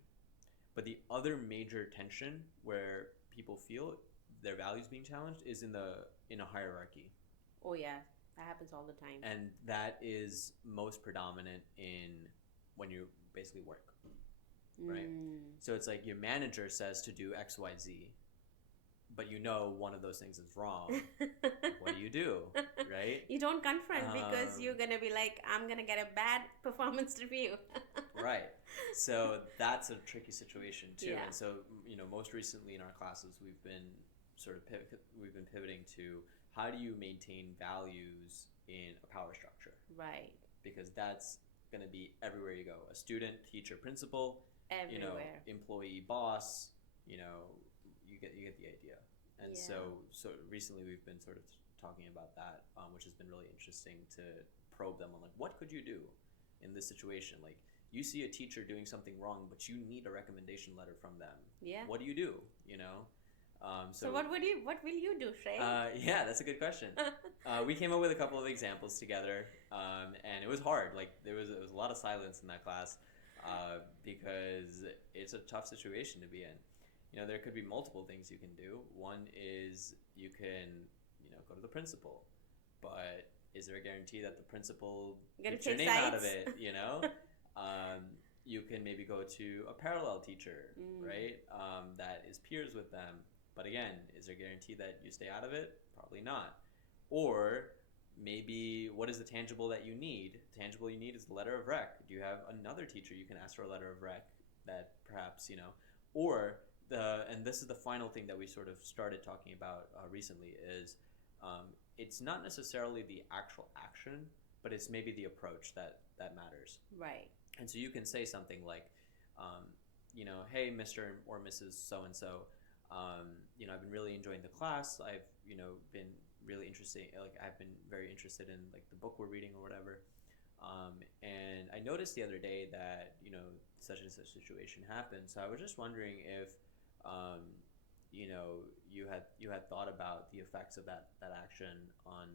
But the other major tension where people feel their values being challenged is in a hierarchy. Oh yeah, that happens all the time. And that is most predominant in when you basically work, right? So it's like your manager says to do X, Y, Z, but one of those things is wrong. What do? Right? You don't confront because you're going to be like, I'm going to get a bad performance review. Right. So that's a tricky situation too. Yeah. And so, most recently in our classes, we've been pivoting to how do you maintain values in a power structure? Right. Because that's going to be everywhere you go. A student, teacher, principal, Everywhere. employee, boss, you get the idea. And so recently we've been sort of talking about that, which has been really interesting to probe them on like, what could you do in this situation? Like, you see a teacher doing something wrong, but you need a recommendation letter from them. Yeah. What do you do? So what will you do, Shrey? Yeah, that's a good question. We came up with a couple of examples together, and it was hard. Like there was a lot of silence in that class because it's a tough situation to be in. There could be multiple things you can do. One is you can, go to the principal, but is there a guarantee that the principal gets your name out of it? You can maybe go to a parallel teacher, right? That is peers with them. But again, is there a guarantee that you stay out of it? Probably not. Or maybe what is the tangible that you need? The tangible you need is the letter of rec. Do you have another teacher you can ask for a letter of rec that perhaps, or and this is the final thing that we sort of started talking about recently is it's not necessarily the actual action, but it's maybe the approach that matters. Right. And so you can say something like, hey, Mr. or Mrs. So-and-so, I've been really enjoying the class. I've, been really interested, I've been very interested in like the book we're reading or whatever. And I noticed the other day that, such and such situation happened. So I was just wondering if, you had thought about the effects of that action on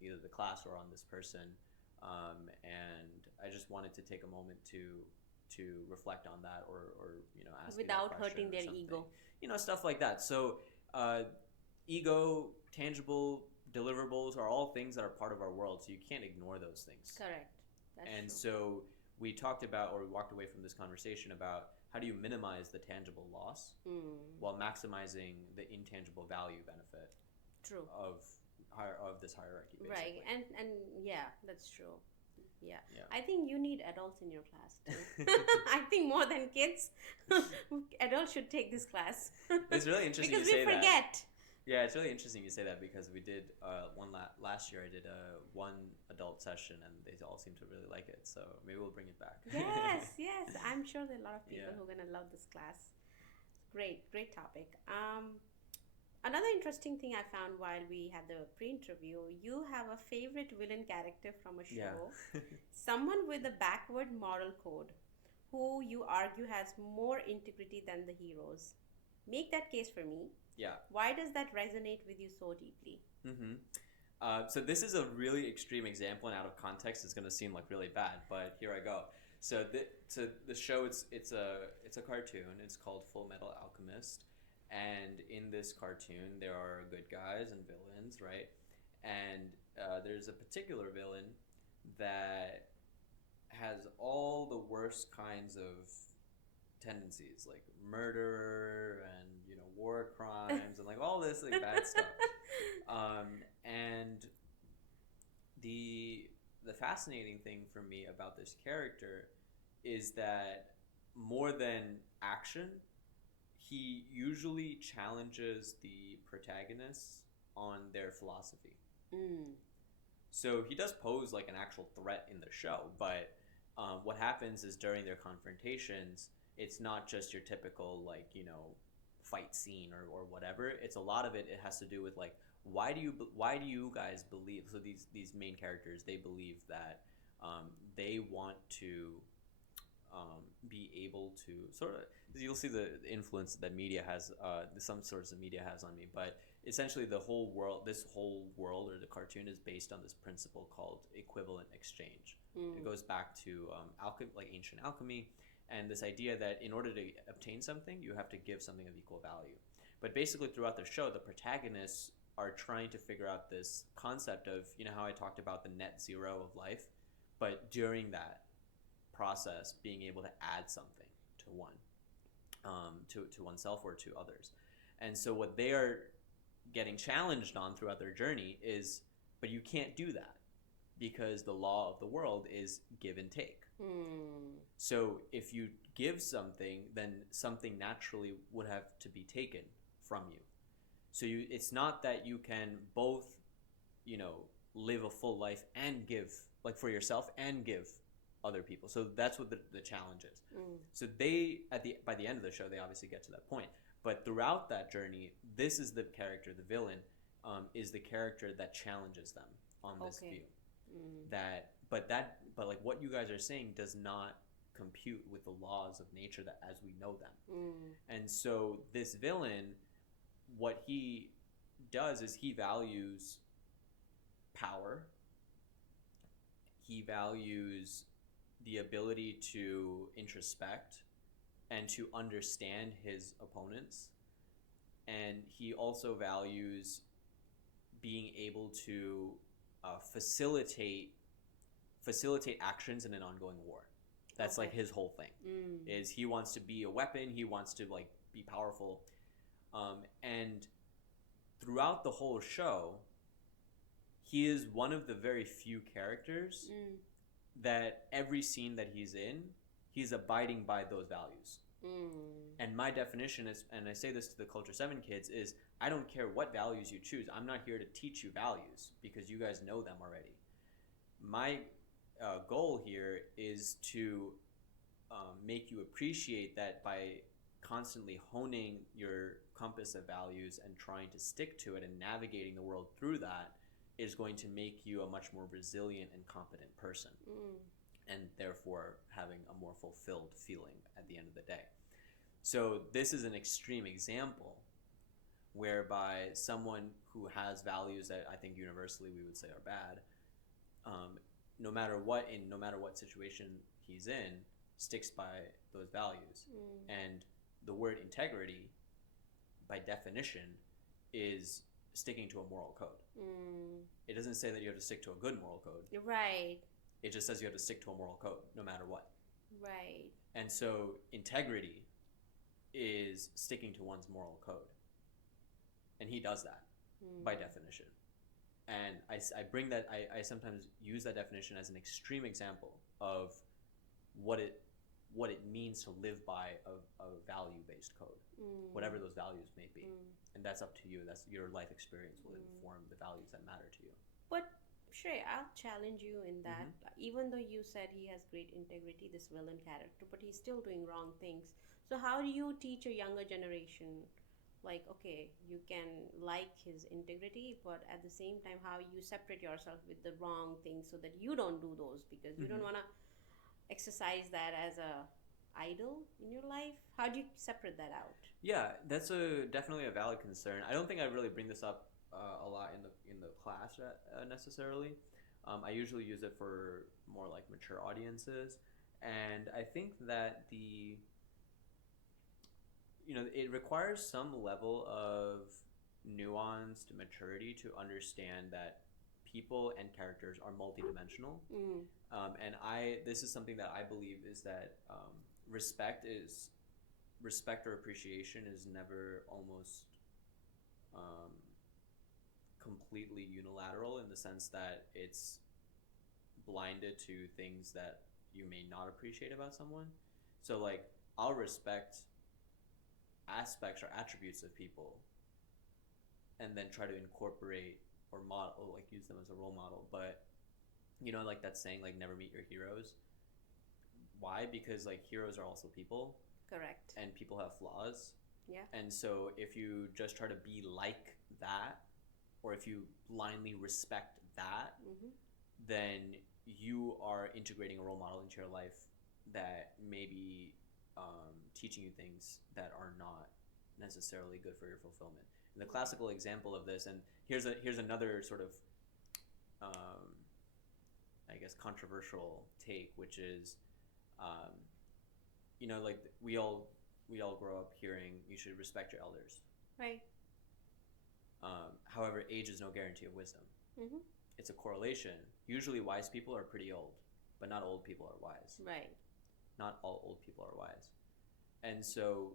either the class or on this person. And I just wanted to take a moment to reflect on that or ask without hurting their ego. Stuff like that. So ego, tangible deliverables are all things that are part of our world, so you can't ignore those things. Correct. That's and true. So we talked about, or we walked away from this conversation about how do you minimize the tangible loss while maximizing the intangible value benefit True. of this hierarchy, basically. Right. And yeah, that's true. Yeah. I think you need adults in your class too. I think more than kids, adults should take this class. It's really interesting because you say that. Because we forget. Yeah, it's really interesting you say that because we did last year. I did one adult session and they all seem to really like it. So maybe we'll bring it back. Yes. I'm sure there are a lot of people who are gonna love this class. Great topic. Another interesting thing I found while we had the pre-interview, you have a favorite villain character from a show, someone with a backward moral code, who you argue has more integrity than the heroes. Make that case for me. Yeah. Why does that resonate with you so deeply? So this is a really extreme example, and out of context, it's going to seem like really bad. But here I go. So the show, it's a cartoon. It's called Full Metal Alchemist. And in this cartoon, there are good guys and villains, right? And there's a particular villain that has all the worst kinds of tendencies, like murder and war crimes and like all this like bad stuff. And the fascinating thing for me about this character is that more than action, he usually challenges the protagonists on their philosophy. So he does pose like an actual threat in the show, but what happens is during their confrontations, it's not just your typical like fight scene or whatever. It's a lot of it has to do with like why do you guys believe, so these main characters, they believe that they want to be able to sort of, you'll see the influence that media has, some sorts of media has on me, but essentially this whole world or the cartoon is based on this principle called equivalent exchange. It goes back to like ancient alchemy, and this idea that in order to obtain something, you have to give something of equal value. But basically throughout the show, the protagonists are trying to figure out this concept of, how I talked about the net zero of life, but during that process, being able to add something to to oneself or to others. And so what they are getting challenged on throughout their journey is, but you can't do that because the law of the world is give and take. So if you give something, then something naturally would have to be taken from you. So it's not that you can both, live a full life and give, like for yourself and give other people. So that's what the challenge is. So by the end of the show, they obviously get to that point. But throughout that journey, this is the character, the villain, is the character that challenges them on this view. But like what you guys are saying does not compute with the laws of nature that as we know them. And so this villain, what he does is he values power. He values the ability to introspect and to understand his opponents. And he also values being able to facilitate actions in an ongoing war. That's like his whole thing. Is he wants to be a weapon. He wants to like be powerful. And throughout the whole show, he is one of the very few characters that every scene that he's in, he's abiding by those values. And my definition is, and I say this to the Culture 7 kids, is I don't care what values you choose. I'm not here to teach you values because you guys know them already. My goal here is to make you appreciate that by constantly honing your compass of values and trying to stick to it and navigating the world through that is going to make you a much more resilient and competent person. And therefore having a more fulfilled feeling at the end of the day. So this is an extreme example whereby someone who has values that I think universally we would say are bad, no matter what situation he's in, sticks by those values. And the word integrity, by definition, is sticking to a moral code. It doesn't say that you have to stick to a good moral code. You're right. It just says you have to stick to a moral code, no matter what. Right. And so integrity is sticking to one's moral code. And he does that, by definition. And I bring that, I sometimes use that definition as an extreme example of what it means to live by a value-based code, whatever those values may be. And that's up to you. That's your life experience will inform the values that matter to you. But Shrey, I'll challenge you in that. Even though you said he has great integrity, this villain character, but he's still doing wrong things. So how do you teach a younger generation, like, okay, you can like his integrity, but at the same time, how you separate yourself with the wrong things so that you don't do those, because you don't want to exercise that as a idol in your life? How do you separate that out? Yeah, that's definitely a valid concern. I don't think I really bring this up a lot in the class necessarily. I usually use it for more like mature audiences, and I think that it requires some level of nuanced maturity to understand that people and characters are multidimensional. And this is something that I believe is that respect or appreciation is never almost completely unilateral, in the sense that it's blinded to things that you may not appreciate about someone. So like, I'll respect aspects or attributes of people and then try to incorporate or model, like use them as a role model. But like that saying, like, never meet your heroes. Why? Because like heroes are also people. Correct. And people have flaws. Yeah. And so if you just try to be like that, or if you blindly respect that, then you are integrating a role model into your life that may be teaching you things that are not necessarily good for your fulfillment. And the classical example of this, and here's another sort of I guess controversial take, which is like we all grow up hearing you should respect your elders. Right. However, age is no guarantee of wisdom. It's a correlation. Usually wise people are pretty old, but not old people are wise. Right. Not all old people are wise. And so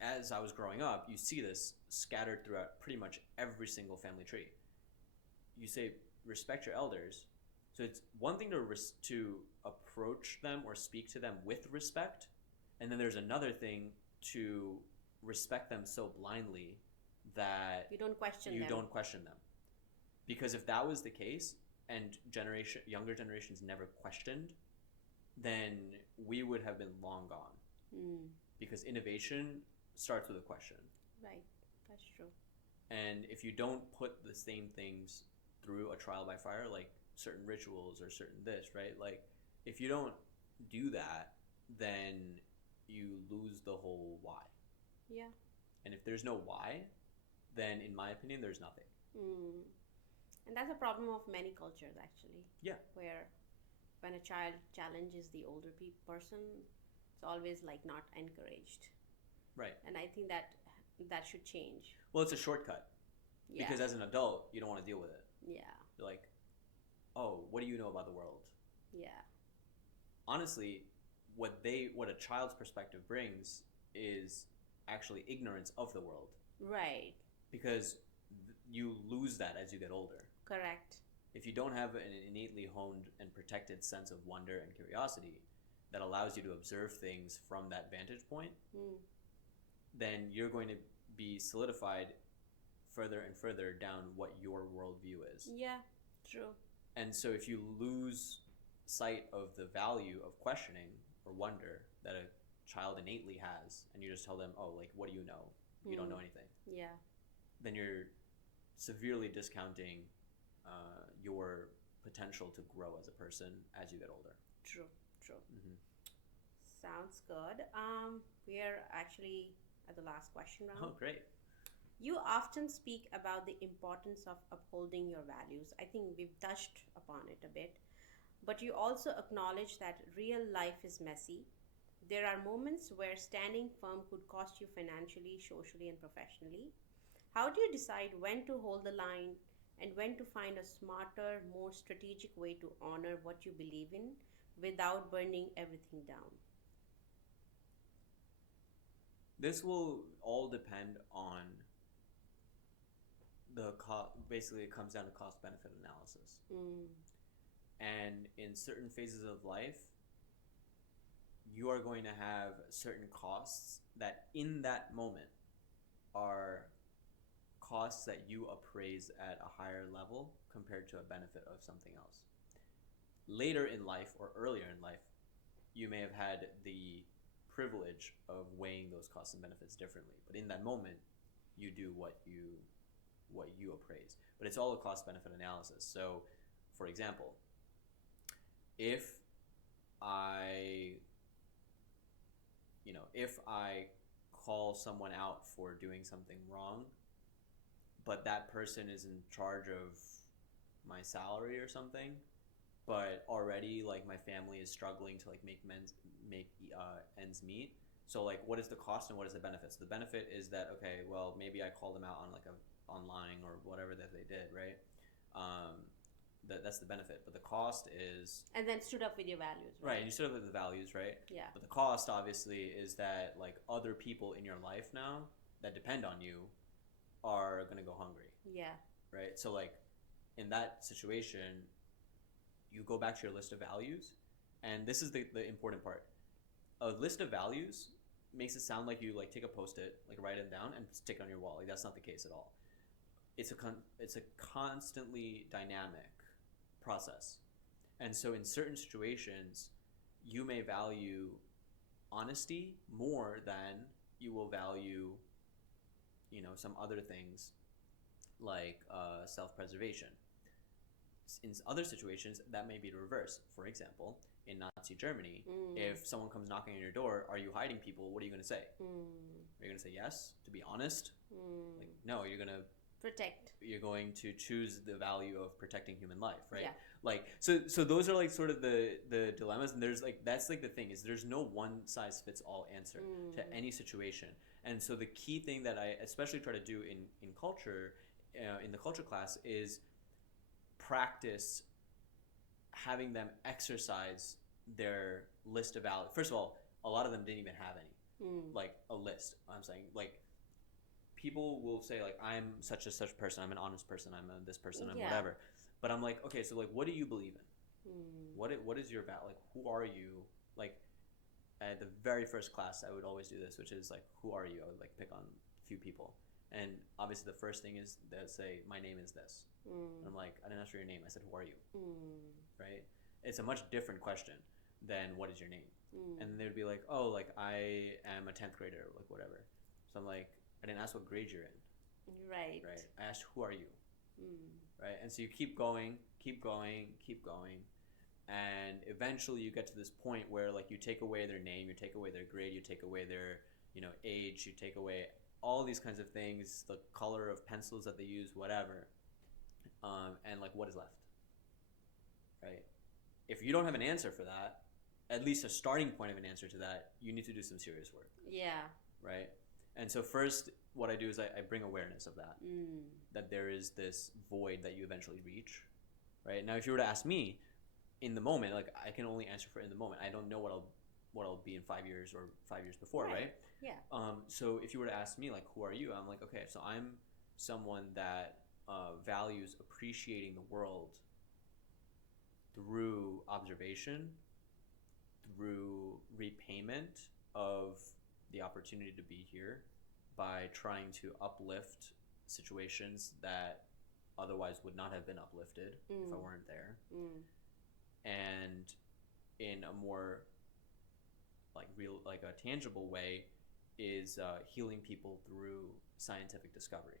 as I was growing up, you see this scattered throughout pretty much every single family tree. You say, respect your elders. So it's one thing to approach them or speak to them with respect, and then there's another thing to respect them so blindly that you don't question them. Because if that was the case, and younger generations never questioned, then we would have been long gone. Because innovation starts with a question. Right, that's true. And if you don't put the same things through a trial by fire, like certain rituals or certain this, right? Like, if you don't do that, then you lose the whole why. Yeah. And if there's no why, then in my opinion, there's nothing. And that's a problem of many cultures, actually. Yeah. Where when a child challenges the older person, it's always like not encouraged. Right. And I think that should change. Well, it's a shortcut. Yeah. Because as an adult, you don't want to deal with it. Yeah. You're like, oh, what do you know about the world? Yeah. Honestly, what a child's perspective brings is actually ignorance of the world. Right. Because you lose that as you get older. Correct. If you don't have an innately honed and protected sense of wonder and curiosity that allows you to observe things from that vantage point, then you're going to be solidified further and further down what your worldview is. Yeah, true. And so if you lose sight of the value of questioning or wonder that a child innately has, and you just tell them, oh, like, what do you know? You don't know anything. Yeah. Then you're severely discounting your potential to grow as a person as you get older. True. Sounds good. We are actually at the last question round. Oh, great. You often speak about the importance of upholding your values. I think we've touched upon it a bit. But you also acknowledge that real life is messy. There are moments where standing firm could cost you financially, socially, and professionally. How do you decide when to hold the line and when to find a smarter, more strategic way to honor what you believe in without burning everything down? This will all depend on the cost. Basically, it comes down to cost-benefit analysis. And in certain phases of life, you are going to have certain costs that in that moment are costs that you appraise at a higher level compared to a benefit of something else. Later in life or earlier in life, you may have had the privilege of weighing those costs and benefits differently. But in that moment, you do what you appraise. But it's all a cost-benefit analysis. So, for example, if I call someone out for doing something wrong, but that person is in charge of my salary or something, but already like my family is struggling to like make ends meet. So like, what is the cost and what is the benefit? So the benefit is that, okay, well, maybe I called them out on like online or whatever that they did, right? That's the benefit, but the cost is... And then stood up with your values, right? Right, and you stood up with the values, right? Yeah. But the cost, obviously, is that, like, other people in your life now that depend on you are going to go hungry. Yeah. Right? So, like, in that situation, you go back to your list of values, and this is the important part. A list of values makes it sound like you, like, take a Post-it, like, write it down, and stick it on your wall. Like, that's not the case at all. It's a constantly dynamic process. And so in certain situations, you may value honesty more than you will value, some other things like self-preservation. In other situations, that may be the reverse. For example, in Nazi Germany, if someone comes knocking on your door, are you hiding people? What are you going to say? Are you going to say yes, to be honest? Like, no, you're going to protect. You're going to choose the value of protecting human life, right? Yeah. Like, so those are like sort of the dilemmas, and there's like, that's like the thing is there's no one size fits all answer to any situation. And so the key thing that I especially try to do in culture, in the culture class, is practice having them exercise their list of values. First of all, a lot of them didn't even have any, like a list. I'm saying, like, people will say, like, I'm such a such person, I'm an honest person, I'm this person, I'm whatever. But I'm like, okay, so like, what do you believe in? What is your value? Like, who are you? Like, at the very first class, I would always do this, which is like, who are you? I would like pick on a few people, And obviously the first thing is they'll say, my name is this. And I'm like, I didn't ask for your name. I said, who are you? Right? It's a much different question than what is your name? And they'd be like, oh, like I am a 10th grader, like whatever. So I'm like, I didn't ask what grade you're in. Right. Right? I asked, who are you? Right? And so you keep going, keep going, keep going. And eventually you get to this point where like you take away their name, you take away their grade, you take away their, age, you take away all these kinds of things, the color of pencils that they use, whatever. And like what is left? Right? If you don't have an answer for that, at least a starting point of an answer to that, you need to do some serious work. Yeah. Right? And so first what I do is I bring awareness of that. That there is this void that you eventually reach. Right? Now if you were to ask me in the moment, like I can only answer for in the moment. I don't know what I'll be in 5 years or 5 years before, right? Yeah. So if you were to ask me like who are you? I'm like, okay, so I'm someone that values appreciating the world through observation, through repayment of the opportunity to be here, by trying to uplift situations that otherwise would not have been uplifted if I weren't there. And in a more like real, like a tangible way, is healing people through scientific discovery.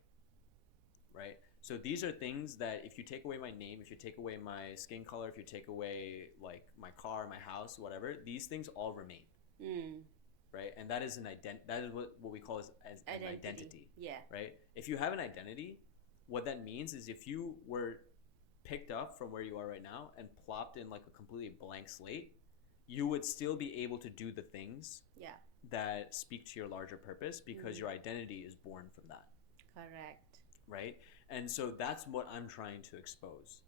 Right? So these are things that if you take away my name, if you take away my skin color, if you take away like my car, my house, whatever, these things all remain. Right? And that is that is what we call as an identity. Yeah. Right? If you have an identity, what that means is if you were picked up from where you are right now and plopped in like a completely blank slate, you would still be able to do the things that speak to your larger purpose because your identity is born from that. Correct. Right? And so that's what I'm trying to expose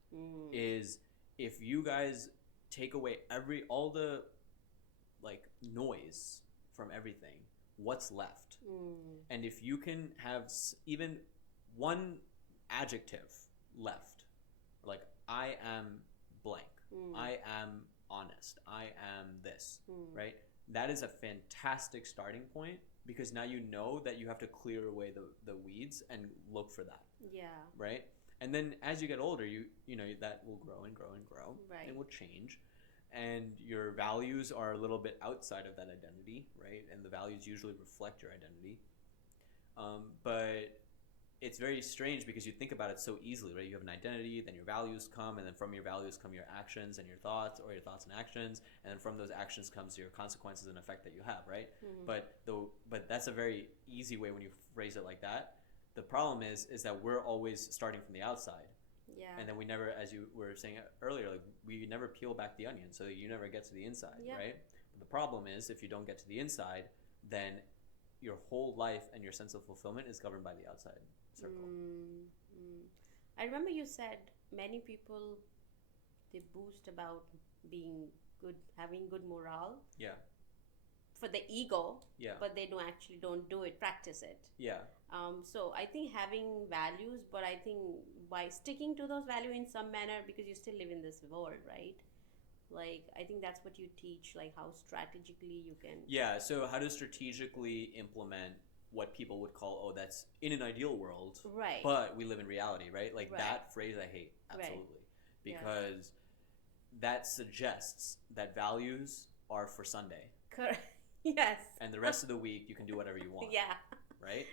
is if you guys take away all the like noise from everything, what's left? And if you can have even one adjective left, like I am blank, I am honest, I am this, right? That is a fantastic starting point because now you know that you have to clear away the weeds and look for that. Yeah. Right? And then as you get older, you know that will grow and grow and grow. Right. And will change. And your values are a little bit outside of that identity, right? And the values usually reflect your identity. But it's very strange because you think about it so easily, right? You have an identity, then your values come, and then from your values come your actions and your thoughts, or your thoughts and actions, and then from those actions comes your consequences and effect that you have, right? But that's a very easy way when you phrase it like that. The problem is that we're always starting from the outside. Yeah. And then we never, as you were saying earlier, like we never peel back the onion, so you never get to the inside, right? But the problem is if you don't get to the inside, then your whole life and your sense of fulfillment is governed by the outside circle. I remember you said many people, they boast about being good, having good morale. Yeah. For the ego. Yeah. But they don't do it, practice it. Yeah. So I think having values, but I think by sticking to those values in some manner, because you still live in this world, right? Like, I think that's what you teach, like how strategically you can... Yeah, so how to strategically implement what people would call, oh, that's in an ideal world. Right. But we live in reality, right? Like Right. that phrase I hate, absolutely. Right. Because that suggests that values are for Sunday. Correct. Yes. And the rest of the week you can do whatever you want. Yeah. Right?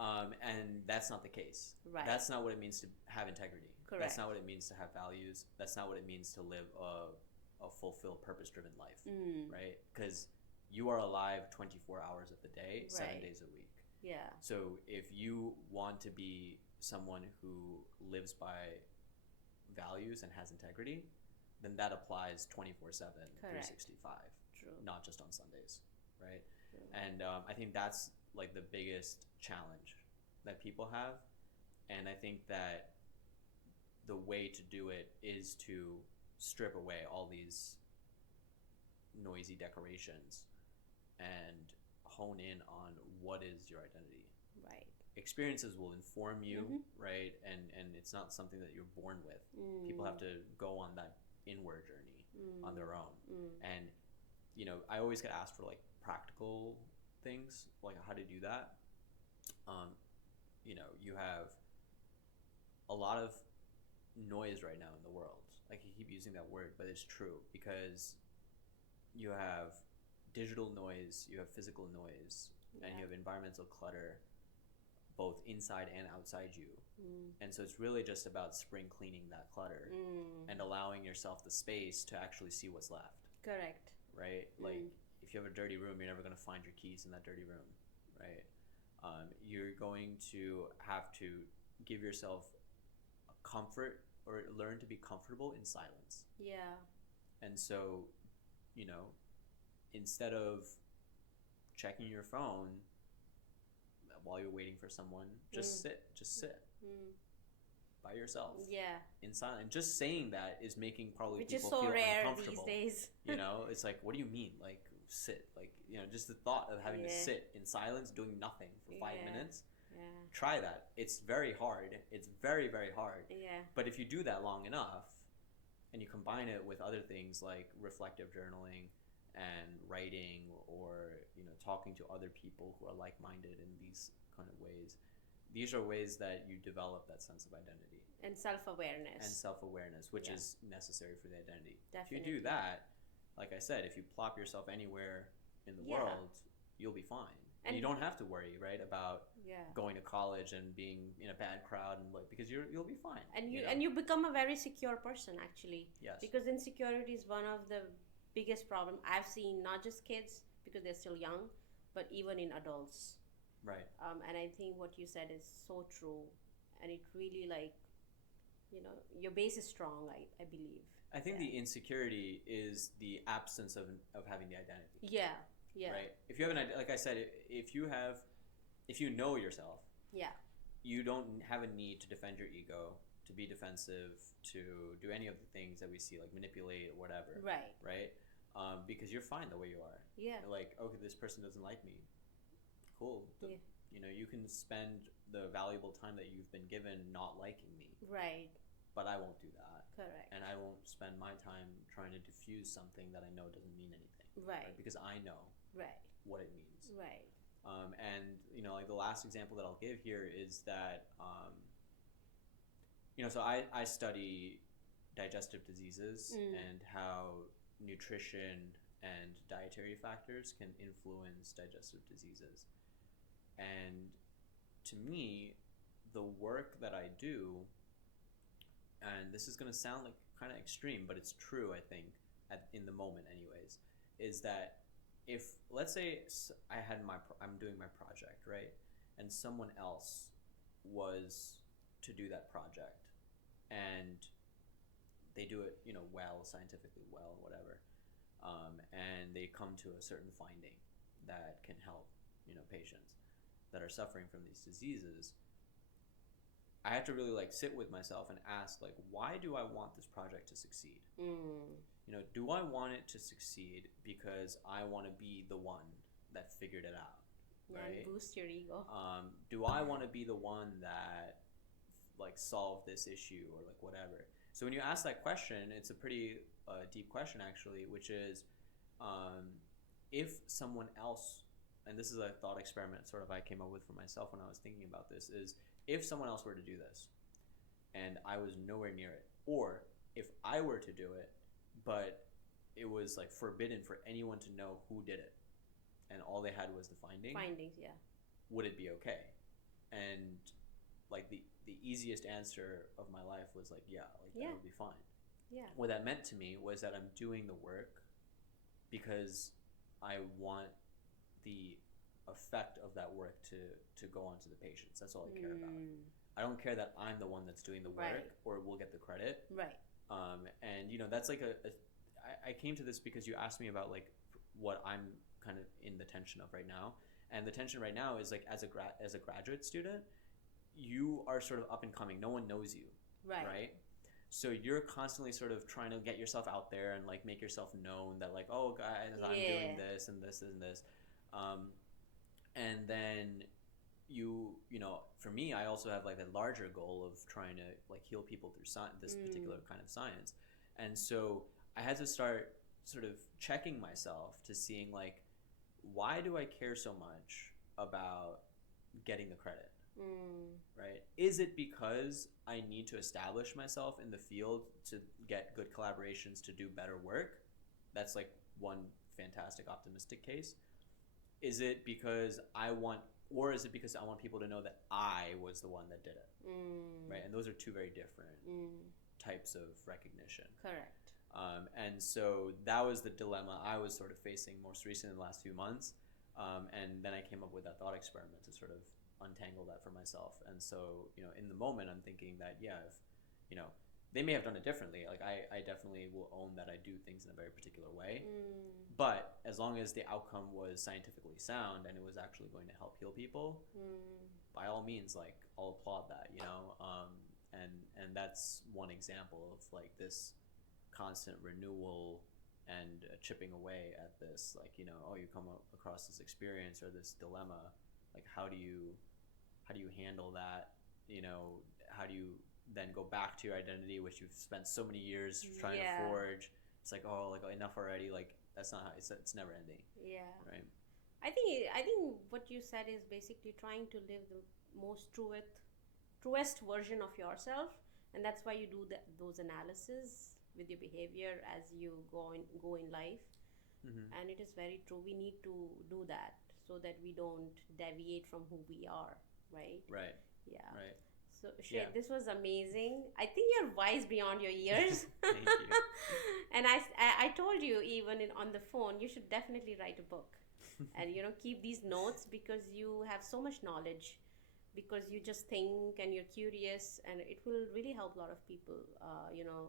And that's not the case. Right. That's not what it means to have integrity. Correct. That's not what it means to have values. That's not what it means to live a fulfilled, purpose-driven life. Right? Because you are alive 24 hours of the day, 7 Right. days a week. Yeah. So if you want to be someone who lives by values and has integrity, then that applies 24/7, 365. True. Not just on Sundays, right? True. And I think that's like the biggest challenge that people have. And I think that the way to do it is to strip away all these noisy decorations and hone in on what is your identity. Right. Experiences will inform you, right? And it's not something that you're born with. People have to go on that inward journey on their own. And you know, I always get asked for like practical things, like how to do that. you have a lot of noise right now in the world. Like, I keep using that word, but it's true, because you have digital noise, you have physical noise, and you have environmental clutter, both inside and outside you. And so it's really just about spring cleaning that clutter and allowing yourself the space to actually see what's left. Correct. Right? Like, if you have a dirty room, you're never going to find your keys in that dirty room, right? You're going to have to give yourself a comfort, or learn to be comfortable in silence. Yeah. And so, instead of checking your phone while you're waiting for someone, just sit by yourself. Yeah. In silence. Just saying that is making probably Which people is so feel rare uncomfortable. these days. It's like, what do you mean? Like, sit. Like, just the thought of having to sit in silence, doing nothing for 5 minutes. Yeah. Try that. It's very hard. It's very, very hard. Yeah. But if you do that long enough, and you combine it with other things like reflective journaling and writing, or talking to other people who are like-minded in these kind of ways, these are ways that you develop that sense of identity and self-awareness, which is necessary for the identity. Definitely. If you do that, like I said, if you plop yourself anywhere in the world, you'll be fine. And you don't have to worry, right, about going to college and being in a bad crowd, and because you'll be fine. And you become a very secure person, actually. Yes. Because insecurity is one of the biggest problems I've seen, not just kids because they're still young, but even in adults. Right. And I think what you said is so true, and it really, your base is strong, I believe. I think the insecurity is the absence of having the identity. Yeah. Right. If you have like I said, if you know yourself, you don't have a need to defend your ego, to be defensive, to do any of the things that we see, like manipulate or whatever. Right. Right. Because you're fine the way you are. Yeah. Like, okay, this person doesn't like me. Cool. You can spend the valuable time that you've been given not liking me. Right. But I won't do that. Correct. And I won't spend my time trying to diffuse something that I know doesn't mean anything. Right. Because I know what it means. Right. And like the last example that I'll give here is that so I study digestive diseases and how nutrition and dietary factors can influence digestive diseases. And to me, the work that I do, and this is going to sound like kind of extreme, but it's true, I think, in the moment anyways, is that if, let's say I'm doing my project, right? And someone else was to do that project, and they do it, well, scientifically well, whatever, and they come to a certain finding that can help, patients that are suffering from these diseases, I have to really sit with myself and ask, why do I want this project to succeed? Do I want it to succeed because I want to be the one that figured it out? Right? Boost your ego. Do I want to be the one that solved this issue or whatever? So when you ask that question, it's a pretty deep question actually, which is if someone else, and this is a thought experiment sort of I came up with for myself when I was thinking about this, is if someone else were to do this and I was nowhere near it, or if I were to do it but it was forbidden for anyone to know who did it and all they had was the findings, would it be okay? And the easiest answer of my life was that would be fine. What that meant to me was that I'm doing the work because I want the effect of that work to go on to the patients. That's all I care about. I don't care that I'm the one that's doing the work or will get the credit. Right. And that's I came to this because you asked me about what I'm kind of in the tension of right now. And the tension right now is as a graduate student, you are sort of up and coming. No one knows you. Right? So you're constantly sort of trying to get yourself out there and make yourself known that oh guys, I'm doing this and this and this. And then for me, I also have a larger goal of trying to heal people through this particular kind of science. And so I had to start sort of checking myself to seeing why do I care so much about getting the credit? right? Is it because I need to establish myself in the field to get good collaborations to do better work? That's like one fantastic optimistic case. Is it because or is it because I want people to know that I was the one that did it, right? And those are two very different types of recognition. Correct. And so that was the dilemma I was sort of facing most recently in the last few months. And then I came up with that thought experiment to sort of untangle that for myself. And so, in the moment, I'm thinking that, yeah, if, they may have done it differently. Like, I definitely will own that I do things in a very particular way. But as long as the outcome was scientifically sound and it was actually going to help heal people, by all means, like, I'll applaud that, and that's one example of, like, this constant renewal and chipping away at this, like, you come across this experience or this dilemma, like, how do you handle that? How do you then go back to your identity, which you've spent so many years trying to forge? It's like, enough already. Like, that's not how it's never ending. Yeah. Right. I think what you said is basically trying to live the most truest version of yourself, and that's why you do those analysis with your behavior as you go in life. And it is very true. We need to do that so that we don't deviate from who we are, right? Right. Yeah. Right. So, Shrey, this was amazing. I think you're wise beyond your years. Thank you. And I told you even on the phone, you should definitely write a book and, keep these notes, because you have so much knowledge, because you just think and you're curious, and it will really help a lot of people.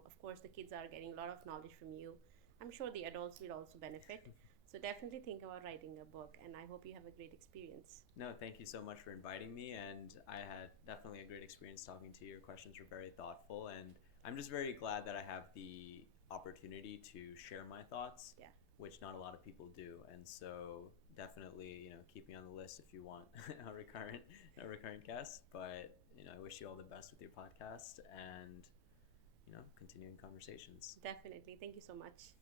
Of course, the kids are getting a lot of knowledge from you. I'm sure the adults will also benefit. So definitely think about writing a book, and I hope you have a great experience. No, thank you so much for inviting me, and I had definitely a great experience talking to you. Your questions were very thoughtful, and I'm just very glad that I have the opportunity to share my thoughts, which not a lot of people do. And so definitely, keep me on the list if you want a recurrent guest. But I wish you all the best with your podcast and continuing conversations. Definitely. Thank you so much.